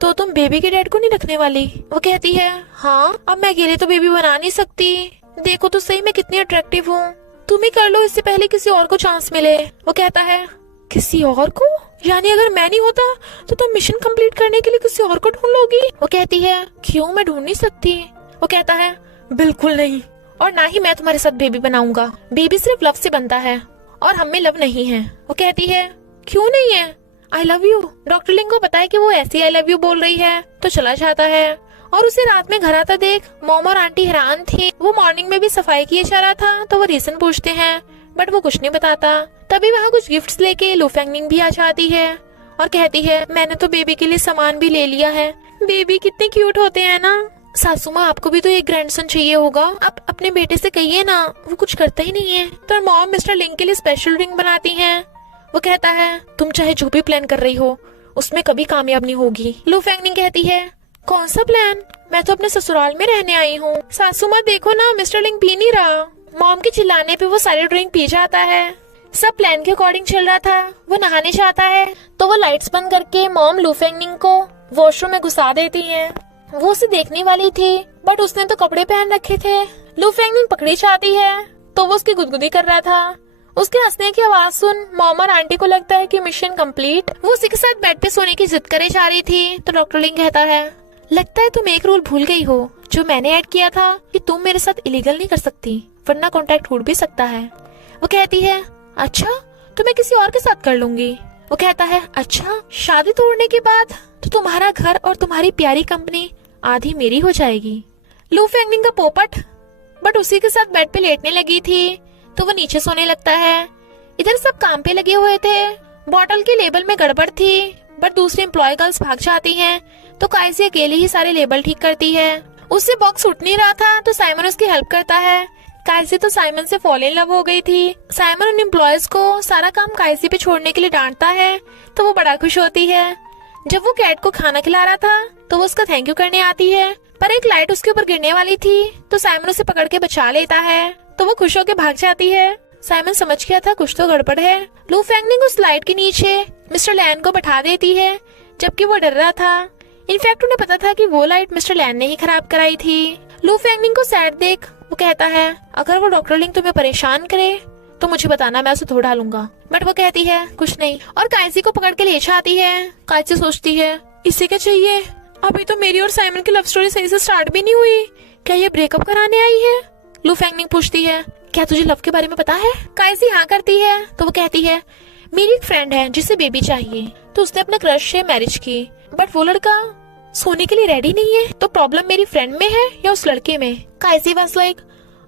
तो तुम बेबी के डैड को नहीं रखने वाली। वो कहती है हाँ, अब मैं अकेले तो बेबी बना नहीं सकती, देखो तो सही मैं कितनी अट्रैक्टिव हूँ, तुम ही कर लो, इससे पहले किसी और को चांस मिले। वो कहता है किसी और को, यानी अगर मैं नहीं होता तो तुम मिशन कंप्लीट करने के लिए किसी और को ढूंढ लोगी। वो कहती है क्यों, मैं ढूंढ नहीं सकती। वो कहता है बिल्कुल नहीं, और ना ही मैं तुम्हारे साथ बेबी बनाऊंगा, बेबी सिर्फ लव से बनता है और हम में लव नहीं है। वो कहती है क्यों नहीं है, आई लव यू। डॉक्टर लिंग को पता है कि वो ऐसी आई लव यू बोल रही है तो चला जाता है और उसे रात में घर आता देख मॉम और आंटी हैरान थी। वो मॉर्निंग में भी सफाई किए जा रहा था तो वो रीजन पूछते हैं बट वो कुछ नहीं बताता। तभी वहाँ कुछ गिफ्ट्स लेके लू फेंगनिंग भी आ जाती है और कहती है मैंने तो बेबी के लिए सामान भी ले लिया है, बेबी कितने क्यूट होते हैं ना। सासू माँ आपको भी तो एक ग्रैंडसन चाहिए होगा, आप अपने बेटे से कहिए ना, वो कुछ करता ही नहीं है। तो मॉम मिस्टर लिंग के लिए स्पेशल रिंग बनाती हैं। वो कहता है तुम चाहे जो भी प्लान कर रही हो उसमें कभी कामयाब नहीं होगी। लू फेंगनिंग कहती है कौन सा प्लान, मैं तो अपने ससुराल में रहने आई हूँ। सासू माँ देखो ना, मिस्टर लिंग पी नहीं रहा। मॉम के चिल्लाने पे वो सारे ड्रिंक पी जाता है। सब प्लान के अकॉर्डिंग चल रहा था। वो नहाने जाता है तो वो लाइट्स बंद करके मॉम लू फेंगनिंग को वॉशरूम में घुसा देती है। वो उसे देखने वाली थी बट उसने तो कपड़े पहन रखे थे। लू फेंगनिंग पकड़ी जाती है तो वो उसकी गुदगुदी कर रहा था। उसके हंसने की आवाज सुन मॉम और आंटी को लगता है कि मिशन कंप्लीट। वो उसी के साथ बेड पे सोने की जिद करे जा रही थी तो डॉक्टर लिंग कहता है लगता है तुम एक रूल भूल गई हो जो मैंने ऐड किया था कि तुम मेरे साथ इलीगल नहीं कर सकती वरना कॉन्ट्रैक्ट टूट भी सकता है। वो कहती है अच्छा, तो मैं किसी और के साथ कर लूंगी। वो कहता है अच्छा, शादी तोड़ने के बाद तो तुम्हारा घर और तुम्हारी प्यारी कंपनी आधी मेरी हो जाएगी। लू फेंगनिंग का पोपट बट उसी के साथ बेड पे लेटने लगी थी तो वो नीचे सोने लगता है। इधर सब काम पे लगे हुए थे। बॉटल के लेबल में गड़बड़ थी बट दूसरी एम्प्लॉय गर्ल्स भाग जाती हैं तो कायसी अकेले ही सारे लेबल ठीक करती है। उससे बॉक्स उठ नहीं रहा था तो साइमन उसकी हेल्प करता है। कायसी तो साइमन से फॉल इन लव हो गई थी। साइमन उन एम्प्लॉयज को सारा काम कायसी पे छोड़ने के लिए डांटता है तो वो बड़ा खुश होती है। जब वो कैट को खाना खिला रहा था तो वो उसका थैंक यू करने आती है पर एक लाइट उसके ऊपर गिरने वाली थी तो साइमन उसे पकड़ के बचा लेता है तो वो खुश होकर भाग जाती है। साइमन समझ गया था कुछ तो गड़बड़ है। लू फेंगनिंग उस लाइट के नीचे मिस्टर लैन को बैठा देती है जबकि वो डर रहा था। इनफैक्ट उन्हें पता था कि वो लाइट मिस्टर लैन ने ही खराब कराई थी। लू फेंगनिंग को सैड देख वो कहता है अगर वो डॉक्टर लिंग तुम्हें परेशान करे तो मुझे बताना, मैं उसे धो डालूंगा। बट वो कहती है कुछ नहीं और कायसी को पकड़ के ले जाती है। कायसी सोचती है इसे क्या चाहिए, अभी तो मेरी और साइमन की लव स्टोरी सही से स्टार्ट भी नहीं हुई, क्या ये ब्रेकअप कराने आई है। लू फेंगनिंग पूछती है, क्या तुझे लव के बारे में पता है? काइजी हाँ करती है। तो वो कहती है, मेरी एक फ्रेंड है जिसे बेबी चाहिए, तो उसने अपने क्रश से मैरिज की, बट वो लड़का सोने के लिए रेडी नहीं है। तो प्रॉब्लम मेरी फ्रेंड में है या उस लड़के में? काइजी वाज लाइक,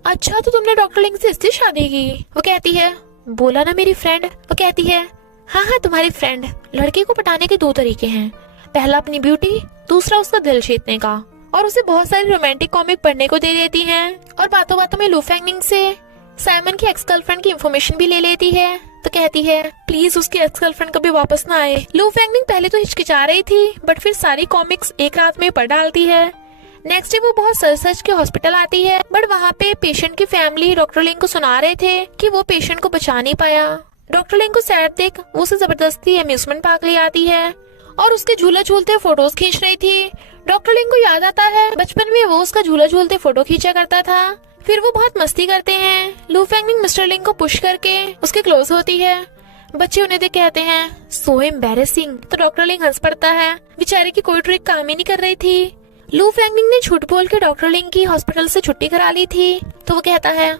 अच्छा तो तुमने डॉक्टर लिंग से इसलिए शादी की? वो कहती है, बोला ना मेरी फ्रेंड। वो कहती है, हाँ हाँ तुम्हारी फ्रेंड। लड़के को पटाने के 2 तरीके हैं, पहला अपनी ब्यूटी, दूसरा उसका दिल जीतने का। और उसे बहुत सारी रोमांटिक कॉमिक पढ़ने को दे देती हैं और बातों बातों में लू फेंगनिंग से साइमन की एक्स गर्लफ्रेंड की इंफॉर्मेशन भी ले लेती है। तो कहती है, प्लीज उसकी एक्स गर्लफ्रेंड कभी वापस ना आए। लू फेंगनिंग पहले तो हिचकिचा रही थी, बट फिर सारी कॉमिक्स एक रात में पढ़ डालती है। नेक्स्ट डे वो बहुत सच के हॉस्पिटल आती है, बट वहाँ पे पेशेंट की फैमिली डॉक्टर लिंग को सुना रहे थे कि वो पेशेंट को बचा नहीं पाया। डॉक्टर लिंग को सैड देख वो उसे जबरदस्ती अम्यूजमेंट पार्क ले आती है और उसके झूला झूलते फोटोज खींच रही थी। डॉक्टर लिंग को याद आता है बचपन में वो उसका झूला झूलते फोटो खींचा करता था। फिर वो बहुत मस्ती करते हैं। लू फेंगनिंग मिस्टर लिंग को पुश करके उसके क्लोज होती है। बच्चे उन्हें देख कहते हैं, सो एम्बैरेसिंग। तो डॉक्टर लिंग हंस पड़ता है, बेचारे की कोई ट्रिक काम ही नहीं कर रही थी। लू फेंगनिंग ने झूठ बोल के डॉक्टर लिंग की हॉस्पिटल से छुट्टी करा ली थी। तो वो कहता है,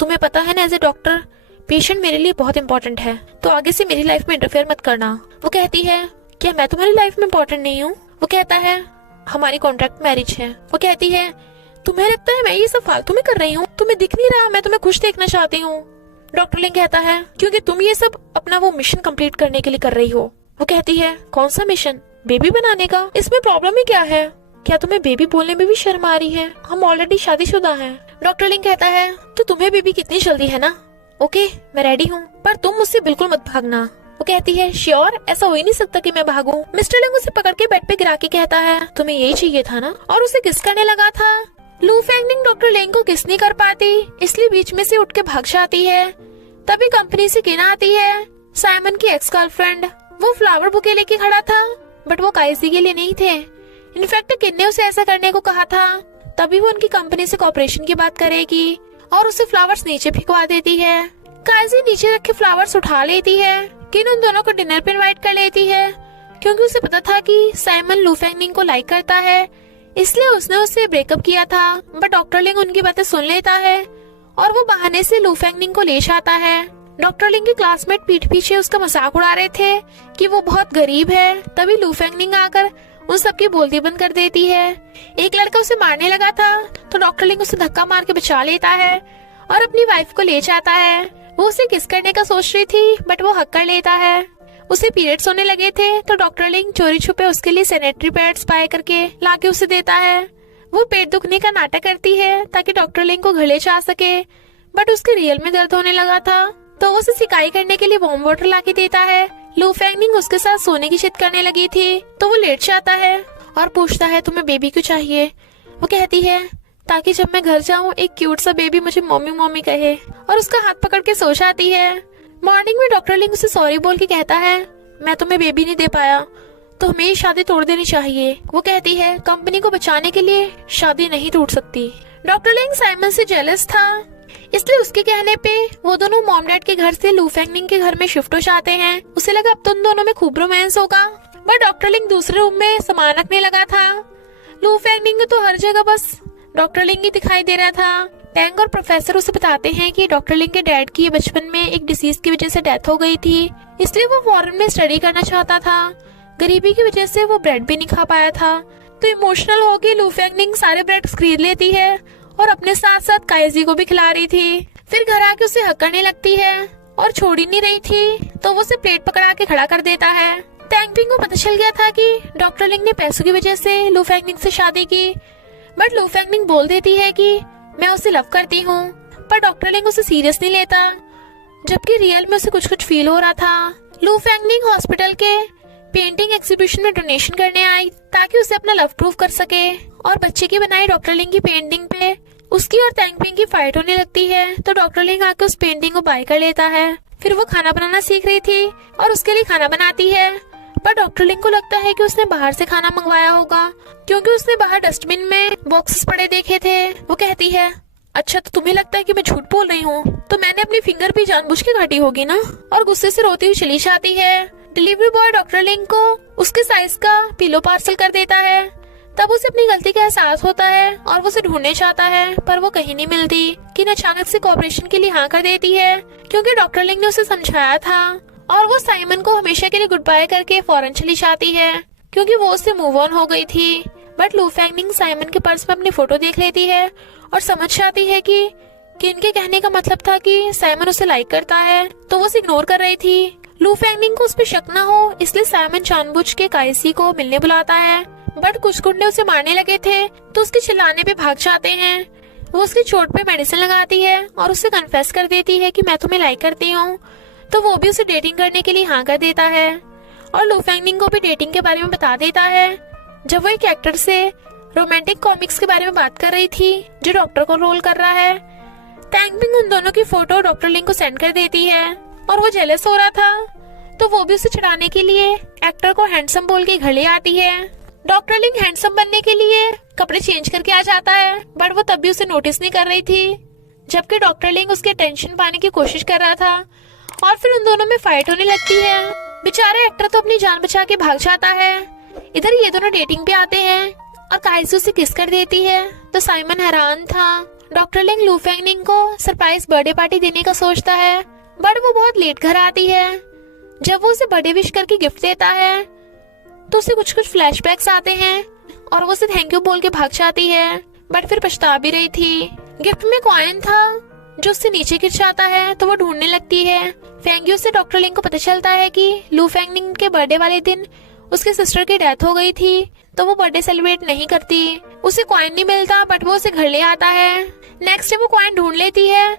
तुम्हें पता है ना एज ए डॉक्टर पेशेंट मेरे लिए बहुत इंपॉर्टेंट है, तो आगे से मेरी लाइफ में इंटरफेयर मत करना। वो कहती है, क्या मैं तुम्हारी लाइफ में इंपॉर्टेंट नहीं हूँ? वो कहता है, हमारी कॉन्ट्रैक्ट मैरिज है। वो कहती है, तुम्हें लगता है मैं ये सब फालतू में कर रही हूँ? तुम्हें दिख नहीं रहा मैं तुम्हें खुश देखना चाहती हूँ? डॉक्टर लिंग कहता है, क्योंकि तुम ये सब अपना वो मिशन कंप्लीट करने के लिए कर रही हो। वो कहती है, कौन सा मिशन? बेबी बनाने का। इसमें प्रॉब्लम ही क्या है? क्या तुम्हें बेबी बोलने में भी शर्म आ रही है? हम ऑलरेडी शादीशुदा हैं। डॉक्टर लिंग कहता है, तो तुम्हें बेबी कितनी जल्दी है ना? ओके मैं रेडी हूँ, पर तुम मुझसे बिल्कुल मत भागना। वो कहती है, श्योर, ऐसा हो ही नहीं सकता कि मैं भागूं। मिस्टर लिंग उसे पकड़ के बेड पे गिरा के कहता है, तुम्हें यही चाहिए था ना? और उसे किस करने लगा था। लू फेंगनिंग डॉक्टर लिंग को किस नहीं कर पाती, इसलिए बीच में से उठ के भाग जाती है। तभी कंपनी से किन आती है, साइमन की एक्स गर्लफ्रेंड। वो फ्लावर बुके लेके खड़ा था, बट वो काइजी के लिए नहीं थे। इनफैक्ट किन ने उसे ऐसा करने को कहा था। तभी वो उनकी कंपनी से कॉपरेशन की बात करेगी और उसे फ्लावर्स नीचे फेंकवा देती है। काइजी नीचे रखे फ्लावर्स उठा लेती है। किन उन दोनों को डिनर पे इनवाइट कर लेती है, क्योंकि उसे पता था कि साइमन लू फेंगनिंग को लाइक करता है, इसलिए उसने उससे ब्रेकअप किया था। बट डॉक्टर लिंग उनकी बातें सुन लेता है और वो बहाने से लू फेंगनिंग को ले जाता है। डॉक्टर लिंग के क्लासमेट पीठ पीछे उसका मजाक उड़ा रहे थे कि वो बहुत गरीब है। तभी लू फेंगनिंग आकर उन सबकी बोलती बंद कर देती है। एक लड़का उसे मारने लगा था, तो डॉक्टर लिंग उसे धक्का मार के बचा लेता है और अपनी वाइफ को ले जाता है। वो उसे किस करने का सोच रही थी, बट वो हक कर लेता है। उसे पीरियड्स होने लगे थे, तो डॉक्टर लिंग चोरी छुपे उसके लिए सैनिटरी पैड्स बाय करके लाके उसे देता है। वो पेट दुखने का नाटक करती है ताकि डॉक्टर लिंग को घले जा सके, बट उसके रियल में दर्द होने लगा था, तो उसे सिकाई करने के लिए वार्म वाटर लाके देता है। लू फेंगनिंग उसके साथ सोने की जिद करने लगी थी, तो वो लेट जाता है और पूछता है, तुम्हें बेबी क्यों चाहिए? वो कहती है, ताकि जब मैं घर जाऊं एक क्यूट सा बेबी मुझे मम्मी मम्मी कहे, और उसका हाथ पकड़ के सो जाती है। मॉर्निंग में डॉक्टर लिंग उसे सॉरी बोल के कहता है, मैं तुम्हें बेबी नहीं दे पाया, तो हमें ये शादी तोड़ देनी चाहिए। वो कहती है, कंपनी को बचाने के लिए शादी नहीं टूट सकती। डॉक्टर लिंग साइमन से जेलस था, इसलिए उसके कहने पे वो दोनों मॉम डैड के घर से लू फेंगनिंग के घर में शिफ्ट हो जाते हैं। उसे लगा अब तो उन दोनों में खूब रोमांस होगा, बट डॉक्टर लिंग दूसरे रूम में सामान रखने लगा था। लू फेंगनिंग तो हर जगह बस डॉक्टर लिंग ही दिखाई दे रहा था। टैंग और प्रोफेसर उसे बताते हैं कि डॉक्टर लिंग के डैड की बचपन में एक डिसीज की वजह से डेथ हो गई थी, इसलिए वो फॉरेन में स्टडी करना चाहता था। गरीबी की वजह से वो ब्रेड भी नहीं खा पाया था, तो इमोशनल होकर लू फेंगनिंग सारे ब्रेड्स खरीद लेती है और अपने साथ साथ काइजी को भी खिला रही थी। फिर घर आके उसे हक करने लगती है और छोड़ ही नहीं रही थी, तो वो उसे प्लेट पकड़ा के खड़ा कर देता है। टैंगपिंग को पता चल गया था कि डॉक्टर लिंग ने पैसों की वजह से लू फेंगनिंग से शादी की, बट लू फेंगनिंग बोल देती है कि मैं उसे लव करती हूँ, पर डॉक्टर लिंग उसे सीरियस नहीं लेता, जबकि रियल में उसे कुछ कुछ फील हो रहा था। लू फेंगनिंग हॉस्पिटल के पेंटिंग एग्जीबिशन में डोनेशन करने आई ताकि उसे अपना लव प्रूफ कर सके, और बच्चे की बनाई डॉक्टर लिंग की पेंटिंग पे उसकी और टैंगपिंग की फाइट होने लगती है, तो डॉक्टर लिंग आके उस पेंटिंग को बाय कर लेता है। फिर वो खाना बनाना सीख रही थी और उसके लिए खाना बनाती है, पर डॉक्टर लिंग को लगता है कि उसने बाहर से खाना मंगवाया होगा, क्योंकि उसने बाहर डस्टबिन में बॉक्सेस पड़े देखे थे। वो कहती है, अच्छा तो तुम्हें लगता है कि मैं झूठ बोल रही हूँ, तो मैंने अपनी फिंगर भी जानबूझ के काटी होगी ना, और गुस्से से रोती हुई चली जाती है। डिलीवरी बॉय डॉक्टर लिंग को उसके साइज का पिलो पार्सल कर देता है तब उसे अपनी गलती का एहसास होता है और वो उसे ढूंढने जाता है, पर वो कहीं नहीं मिलती। किन अचानक से कोऑपरेशन के लिए हाँ कर देती है, क्योंकि डॉक्टर लिंग ने उसे समझाया था, और वो साइमन को हमेशा के लिए गुड बाय करके फौरन चली जाती है, क्योंकि वो उससे मूव ऑन हो गई थी। बट लू फेंगनिंग साइमन के पर्स में अपनी फोटो देख लेती है और समझ जाती है कि इनके कहने का मतलब था कि साइमन उसे लाइक करता है, तो वो उसे इग्नोर कर रही थी। लू फेंगनिंग को उस पर शक न हो, इसलिए साइमन जानबूझ के काइसी को मिलने बुलाता है। बट कुछ गुंडे उसे मारने लगे थे, तो उसके चिल्लाने पे भाग जाते हैं। वो उसकी चोट पे मेडिसिन लगाती है और उसे कन्फेस कर देती है कि मैं तुम्हें लाइक करती हूँ, तो वो भी उसे डेटिंग करने के लिए हाँ कर देता है और लू फेंगनिंग को भी डेटिंग के बारे में बता देता है। जब वो एक एक्टर से रोमांटिक कॉमिक्स के बारे में बात कर रही थी जो डॉक्टर को रोल कर रहा है, टैंग पिंग उन दोनों की फोटो डॉक्टर लिंग को सेंड कर देती है और वो जेलस हो रहा था, तो वो भी उसे चिढ़ाने के लिए एक्टर को हैंडसम बोल के घर ले आती है। डॉक्टर लिंग हैंडसम बनने के लिए कपड़े चेंज करके आ जाता है, बट वो तब भी उसे नोटिस नहीं कर रही थी, जबकि डॉक्टर लिंग उसके अटेंशन पाने की कोशिश कर रहा था और फिर उन दोनों में फाइट होने लगती है। बेचारा एक्टर तो अपनी जान बचा के भाग जाता है। इधर ये दोनों डेटिंग पे आते हैं और काइसू से किस कर देती है, तो साइमन हैरान था। डॉक्टर लिंग लू फेंगनिंग को सरप्राइज बर्थडे पार्टी देने का सोचता है, बट वो बहुत लेट घर आती है। जब वो उसे बर्थडे विश करके गिफ्ट देता है, तो उसे कुछ फ्लैशबैक्स आते हैं और वो उसे थैंक यू बोल के भाग जाती है, बट फिर पछता भी रही थी। गिफ्ट में कॉइन था जो उससे नीचे गिर जाता है, तो वो ढूंढने लगती है। फेंग यू से डॉक्टर लिंग को पता चलता है कि लू फेंगनिंग के बर्थडे वाले दिन उसके सिस्टर की डेथ हो गई थी, तो वो बर्थडे सेलिब्रेट नहीं करती। उसे कॉइन नहीं मिलता, बट वो उसे घर ले आता है। नेक्स्ट डे वो कॉइन ढूंढ लेती है,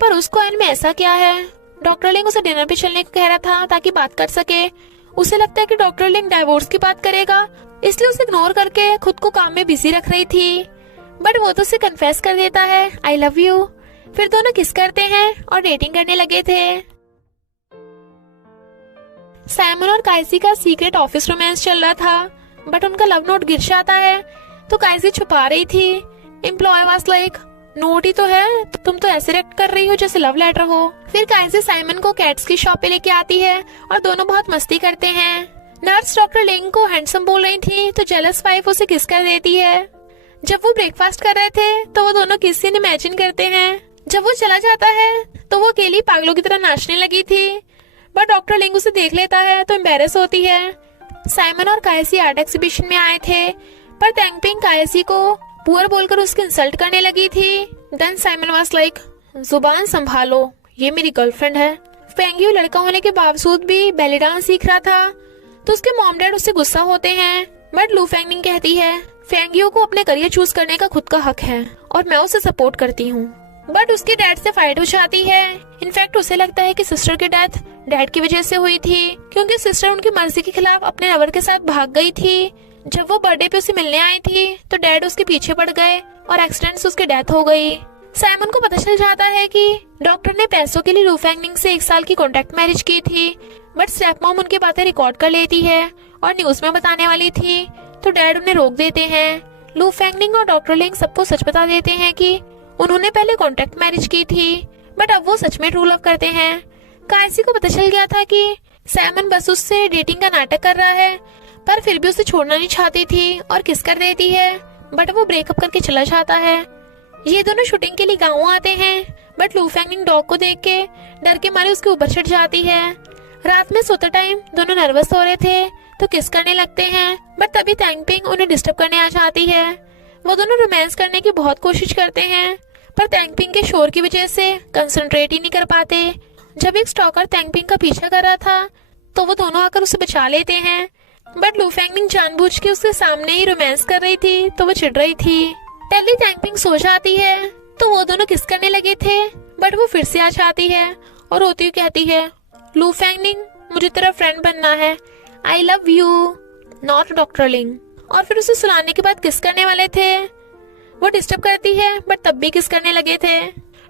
पर उस कॉइन में ऐसा क्या है? डॉक्टर लिंग उसे डिनर पे चलने को कह रहा था ताकि बात कर सके। उसे लगता है कि डॉक्टर लिंग डाइवोर्स की बात करेगा, इसलिए उसे इग्नोर करके खुद को काम में बिजी रख रही थी, बट वो तो उसे कन्फेस कर देता है आई लव यू। फिर दोनों किस करते हैं और डेटिंग करने लगे थे। साइमन और काइसी का सीक्रेट ऑफिस रोमांस चल रहा था, बट उनका लव नोट गिर जाता है, तो काइसी छुपा रही थी। एम्प्लॉय वाज लाइक नोट ही तो है, तुम तो ऐसे रिएक्ट कर रही हो जैसे लव लेटर हो। फिर काइसी साइमन को कैट्स की शॉप पे लेके आती है और दोनों बहुत मस्ती करते हैं। नर्स डॉक्टर लिंग को हैंडसम बोल रही थी, तो जेलस वाइफ उसे किस कर देती है। जब वो ब्रेकफास्ट कर रहे थे, तो वो दोनों किस सीन इमेजिन करते हैं। जब वो चला जाता है, तो वो अकेली पागलों की तरह नाचने लगी थी, बट डॉक्टर लिंग उसे देख लेता है तो एम्बेरस होती है। साइमन और काइसी आर्ट एग्जीबिशन में आए थे, पर टैंग पिंग काइसी को पुअर बोलकर उसकी इंसल्ट करने लगी थी। देन साइमन वाज लाइक जुबान संभालो, ये मेरी गर्लफ्रेंड है। फेंग यू लड़का होने के बावजूद भी बेली डांस सीख रहा था, तो उसके मॉम डैड उससे गुस्सा होते हैं, बट लू फेंगनिंग कहती है फेंग यू को अपने करियर चूज करने का खुद का हक है और मैं उसे सपोर्ट करती हूँ। बट उसके डैड से फाइट हो जाती है। इनफैक्ट उसे लगता है कि सिस्टर की डेथ डैड की वजह से हुई थी, क्योंकि सिस्टर उनकी मर्जी के खिलाफ अपने लवर के साथ भाग गई थी। जब वो बर्थडे पे उसे मिलने आई थी, तो डैड उसके पीछे पड़ गए और एक्सीडेंट से उसकी डेथ हो गई। साइमन को पता चल जाता है कि डॉक्टर ने पैसों के लिए लू फेंगनिंग से 1 साल की कॉन्ट्रैक्ट मैरिज की थी, बट स्टेप मॉम उनकी बातें रिकॉर्ड कर लेती है और न्यूज में बताने वाली थी, तो डैड उन्हें रोक देते हैं। लू फेंगनिंग और डॉक्टर लिंग सबको सच बता देते हैं कि उन्होंने पहले कॉन्ट्रैक्ट मैरिज की थी, बट अब वो सच में ट्रू लव करते हैं। काइसी को पता चल गया था कि साइमन बस उससे डेटिंग का नाटक कर रहा है, पर फिर भी उसे छोड़ना नहीं चाहती थी और किस कर देती है, बट वो ब्रेकअप करके चला जाता है। ये दोनों शूटिंग के लिए गाँव आते हैं, बट लू फेंगनिंग डॉग को देख के डर के मारे उसके ऊपर चढ़ जाती है। रात में सोते टाइम दोनों नर्वस हो रहे थे, तो किस करने लगते हैं, बट तभी टैंग पिंग उन्हें डिस्टर्ब करने आ जाती है। वो दोनों रोमांस करने की बहुत कोशिश करते हैं, पर टैंग पिंग के शोर की वजह से कंसंट्रेट ही नहीं कर पाते। जब एक स्टॉकर टैंग पिंग का पीछा कर रहा था, तो वो दोनों आकर उसे बचा लेते हैं, बट लू फेंगनिंग जानबूझ के उसके सामने ही रोमांस कर रही थी, तो वो चिढ़ रही थी। टेली टैंग पिंग सो जाती है, तो वो दोनों किस करने लगे थे, बट वो फिर से आ जाती है और रोती हुई कहती है लू फेंगनिंग मुझे तेरा फ्रेंड बनना है, I love you not doctor लिंग। और फिर उसे सुलाने के बाद किस करने वाले थे, वो डिस्टर्ब करती है, बट तब भी किस करने लगे थे।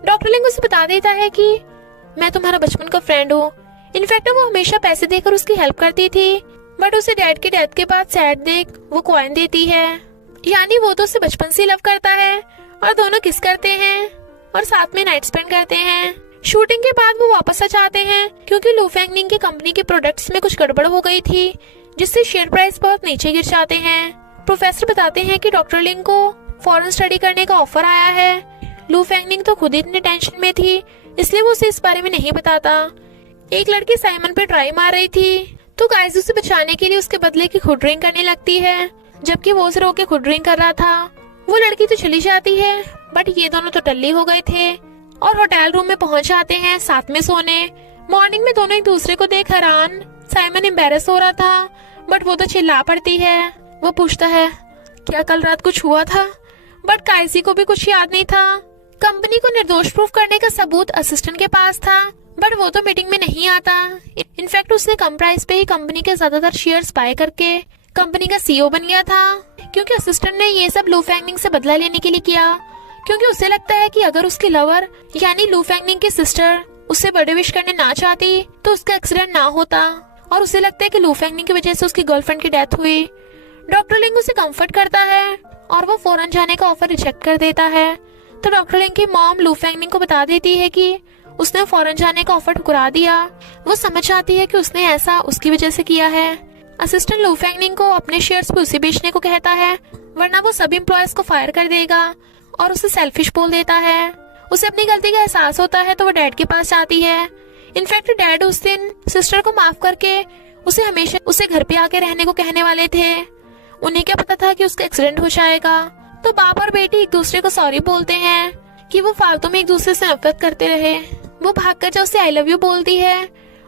डॉक्टर लिंग उसे बता देता है कि मैं तुम्हारा बचपन का फ्रेंड हूँ। इनफैक्ट वो हमेशा पैसे देकर उसकी हेल्प करती थी, बट उसे डैड की डेथ के बाद सैड देख वो कॉइन देती है, यानी वो तो उसे बचपन से लव करता है। और दोनों किस करते हैं और साथ में नाइट स्पेंड करते हैं। शूटिंग के बाद वो वापस आ जाते हैं, क्योंकि लू फेंगनिंग की कंपनी के प्रोडक्ट्स में कुछ गड़बड़ हो गई थी, जिससे शेयर प्राइस बहुत नीचे गिर जाते हैं। प्रोफेसर बताते हैं कि डॉक्टर लिंग को फॉरेन स्टडी करने का ऑफर आया है। लू फेंगनिंग तो खुद इतने टेंशन में थी, इसलिए वो उसे इस बारे में नहीं बताता। एक लड़की साइमन पे ट्राई मार रही थी, तो गाइस उसे बचाने के लिए उसके बदले की खुद ड्रिंक करने लगती है, जबकि वो उसे रोक के खुद ड्रिंक कर रहा था। वो लड़की तो चली जाती है, बट ये दोनों तो टल्ली हो गए थे और होटल रूम में पहुंच जाते हैं साथ में सोने। मॉर्निंग में दोनों एक दूसरे को देख हैरान। साइमन एम्बैरेस हो रहा था, बट वो तो चिल्ला पड़ती है। वो पूछता है क्या कल रात कुछ हुआ था, बट काइसी को भी कुछ याद नहीं था। कंपनी को निर्दोष प्रूफ करने का सबूत असिस्टेंट के पास था, बट वो तो मीटिंग में नहीं आता। इनफैक्ट उसने कम प्राइस पे ही कंपनी के ज्यादातर शेयर्स बाय करके कंपनी का सीईओ बन गया था, क्योंकि असिस्टेंट ने ये सब लू फेंगनिंग से बदला लेने के लिए किया, क्योंकि उसे लगता है कि अगर उसकी लवर यानी लू फेंगनिंग की सिस्टर उससे बर्थडे विश करने ना चाहती तो उसका एक्सीडेंट ना होता, और उसे लगता है कि लू फेंगनिंग की वजह से उसकी गर्लफ्रेंड की डेथ हुई। डॉक्टर लिंग उसे कंफर्ट करता है और वो फौरन जाने का ऑफर रिजेक्ट कर देता है। तो डॉक्टर लिंग की मॉम लू फेंगनिंग को बता देती है कि उसने फौरन जाने का ऑफर ठुकरा दिया। वो समझ जाती है कि उसने ऐसा उसकी वजह से किया है। असिस्टेंट लू फेंगनिंग को अपने शेयर्स पे उसे बेचने को कहता है, वरना वो सभी एम्प्लॉयज को फायर कर देगा, और उसे सेल्फिश बोल देता है। उसे अपनी गलती का एहसास होता है, तो वो डैड के पास जाती है। इनफैक्ट डैड उस दिन सिस्टर को माफ करके उसे हमेशा उसे घर पे आके रहने को कहने वाले थे। उन्हें क्या पता था कि उसका एक्सीडेंट हो जाएगा। तो बाप और बेटी एक दूसरे को सॉरी बोलते हैं कि वो फालतू में एक दूसरे से नफरत करते रहे। वो भागकर जो उसे आई लव यू बोलती है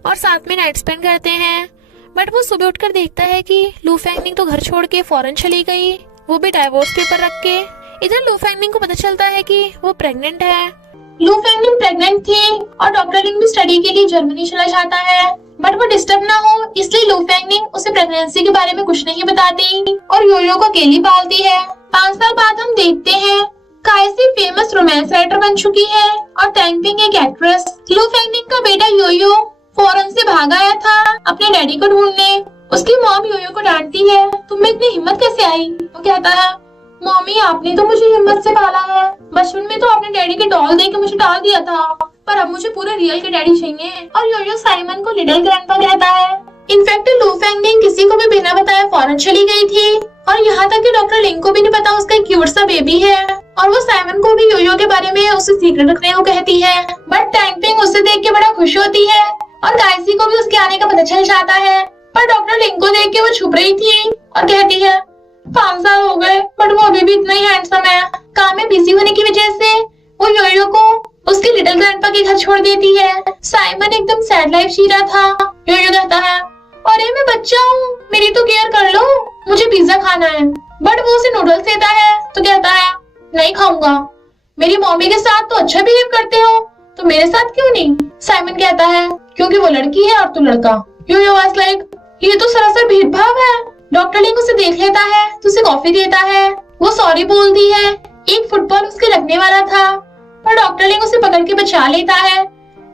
और साथ में नाइट स्पेंड करते हैं। बट वो सुबह उठकर देखता है कि लू फेंगनिंग तो घर छोड़ के फॉरेन चली गई, वो भी डाइवोर्स पेपर रख के। इधर लू फेंगनिंग को पता चलता है कि वो प्रेग्नेंट है। लू फेंगनिंग प्रेग्नेंट थी और डॉक्टर लिंग भी स्टडी के लिए जर्मनी चला जाता है, बट वो डिस्टर्ब ना हो इसलिए लू फेंगनिंग उसे प्रेगनेंसी के बारे में कुछ नहीं बताती और योयो को अकेली पालती है। 5 साल बाद हम देखते हैं काइसी फेमस रोमांस राइटर बन चुकी है और टैंग पिंग एक एक्ट्रेस। लू फेंगनिंग का बेटा योयो फॉरेन से भाग आया था अपने डैडी को ढूंढने। उसकी मॉम योयो को डांटती है, तुम में इतनी हिम्मत कैसे आई? वो कहता है, मम्मी आपने तो मुझे हिम्मत से पाला है, बचपन में तो आपने डैडी के डॉल देके मुझे डाल दिया था, पर अब मुझे पूरे रियल के डैडी चाहिए। और योयो साइमन को लिटिल ग्रैंडपा कहता है। इनफैक्ट लू फेंगनिंग किसी को भी बिना बताए फॉरेन चली गई थी और यहाँ तक कि डॉक्टर लिंग को भी नहीं पता उसका क्यूट सा बेबी है, और वो साइमन को भी योयो के बारे में उसे सीक्रेट रखने को कहती है। बट टैंग पिंग उसे देख के बड़ा खुश होती है और काइसी को भी उसके आने का पता चल जाता है, पर डॉक्टर लिंग को देख के वो छुप रही थी और कहती है 5 साल हो गए बट वो अभी भी इतना ही हैंडसम है। काम में बिजी होने की वजह से वो योयो को उसके लिटिल ग्रैंडपा के घर छोड़ देती है। साइमन एकदम सैड लाइफ जी रहा था। योयो कहता है, अरे मैं बच्चा हूँ, मेरी तो केयर कर लो, मुझे पिज्जा खाना है। बट वो उसे नूडल्स देता है तो कहता है, नहीं खाऊंगा, मेरी मम्मी के साथ तो अच्छा बिहेव करते हो, तो मेरे साथ क्यों नहीं? साइमन कहता है, क्योंकि वो लड़की है और तू लड़का। योयो वाज लाइक, ये तो सरासर भेदभाव है। डॉक्टर लिंग उसे देख लेता है तो उसे कॉफी देता है। वो सॉरी बोलती है। एक फुटबॉल उसके लगने वाला था, पर डॉक्टर लिंग उसे पकड़ के बचा लेता है,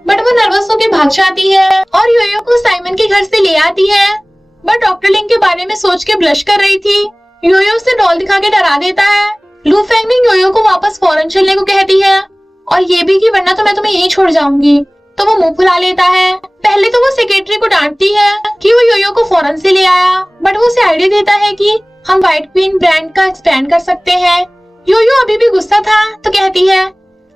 बट वो नर्वस होकर भाग जाती है और योयो को साइमन के घर से ले आती है। बट डॉक्टर लिंग के बारे में सोच के ब्लश कर रही थी। योयो उसे डॉल दिखा के डरा देता है। लू फेंगनिंग योयो को वापस फॉरेन चलने को कहती है और ये भी कि वरना तो मैं तुम्हें यहीं छोड़ जाऊंगी। तो वो मुंह फुला लेता है। पहले तो वो सेक्रेटरी को डांटती है कि वो योयो को फॉरेन से ले आया, बट वो उसे आइडिया देता है कि हम व्हाइट क्वीन ब्रांड का एक्सपेंड कर सकते हैं। योयो अभी भी गुस्सा था तो कहती है,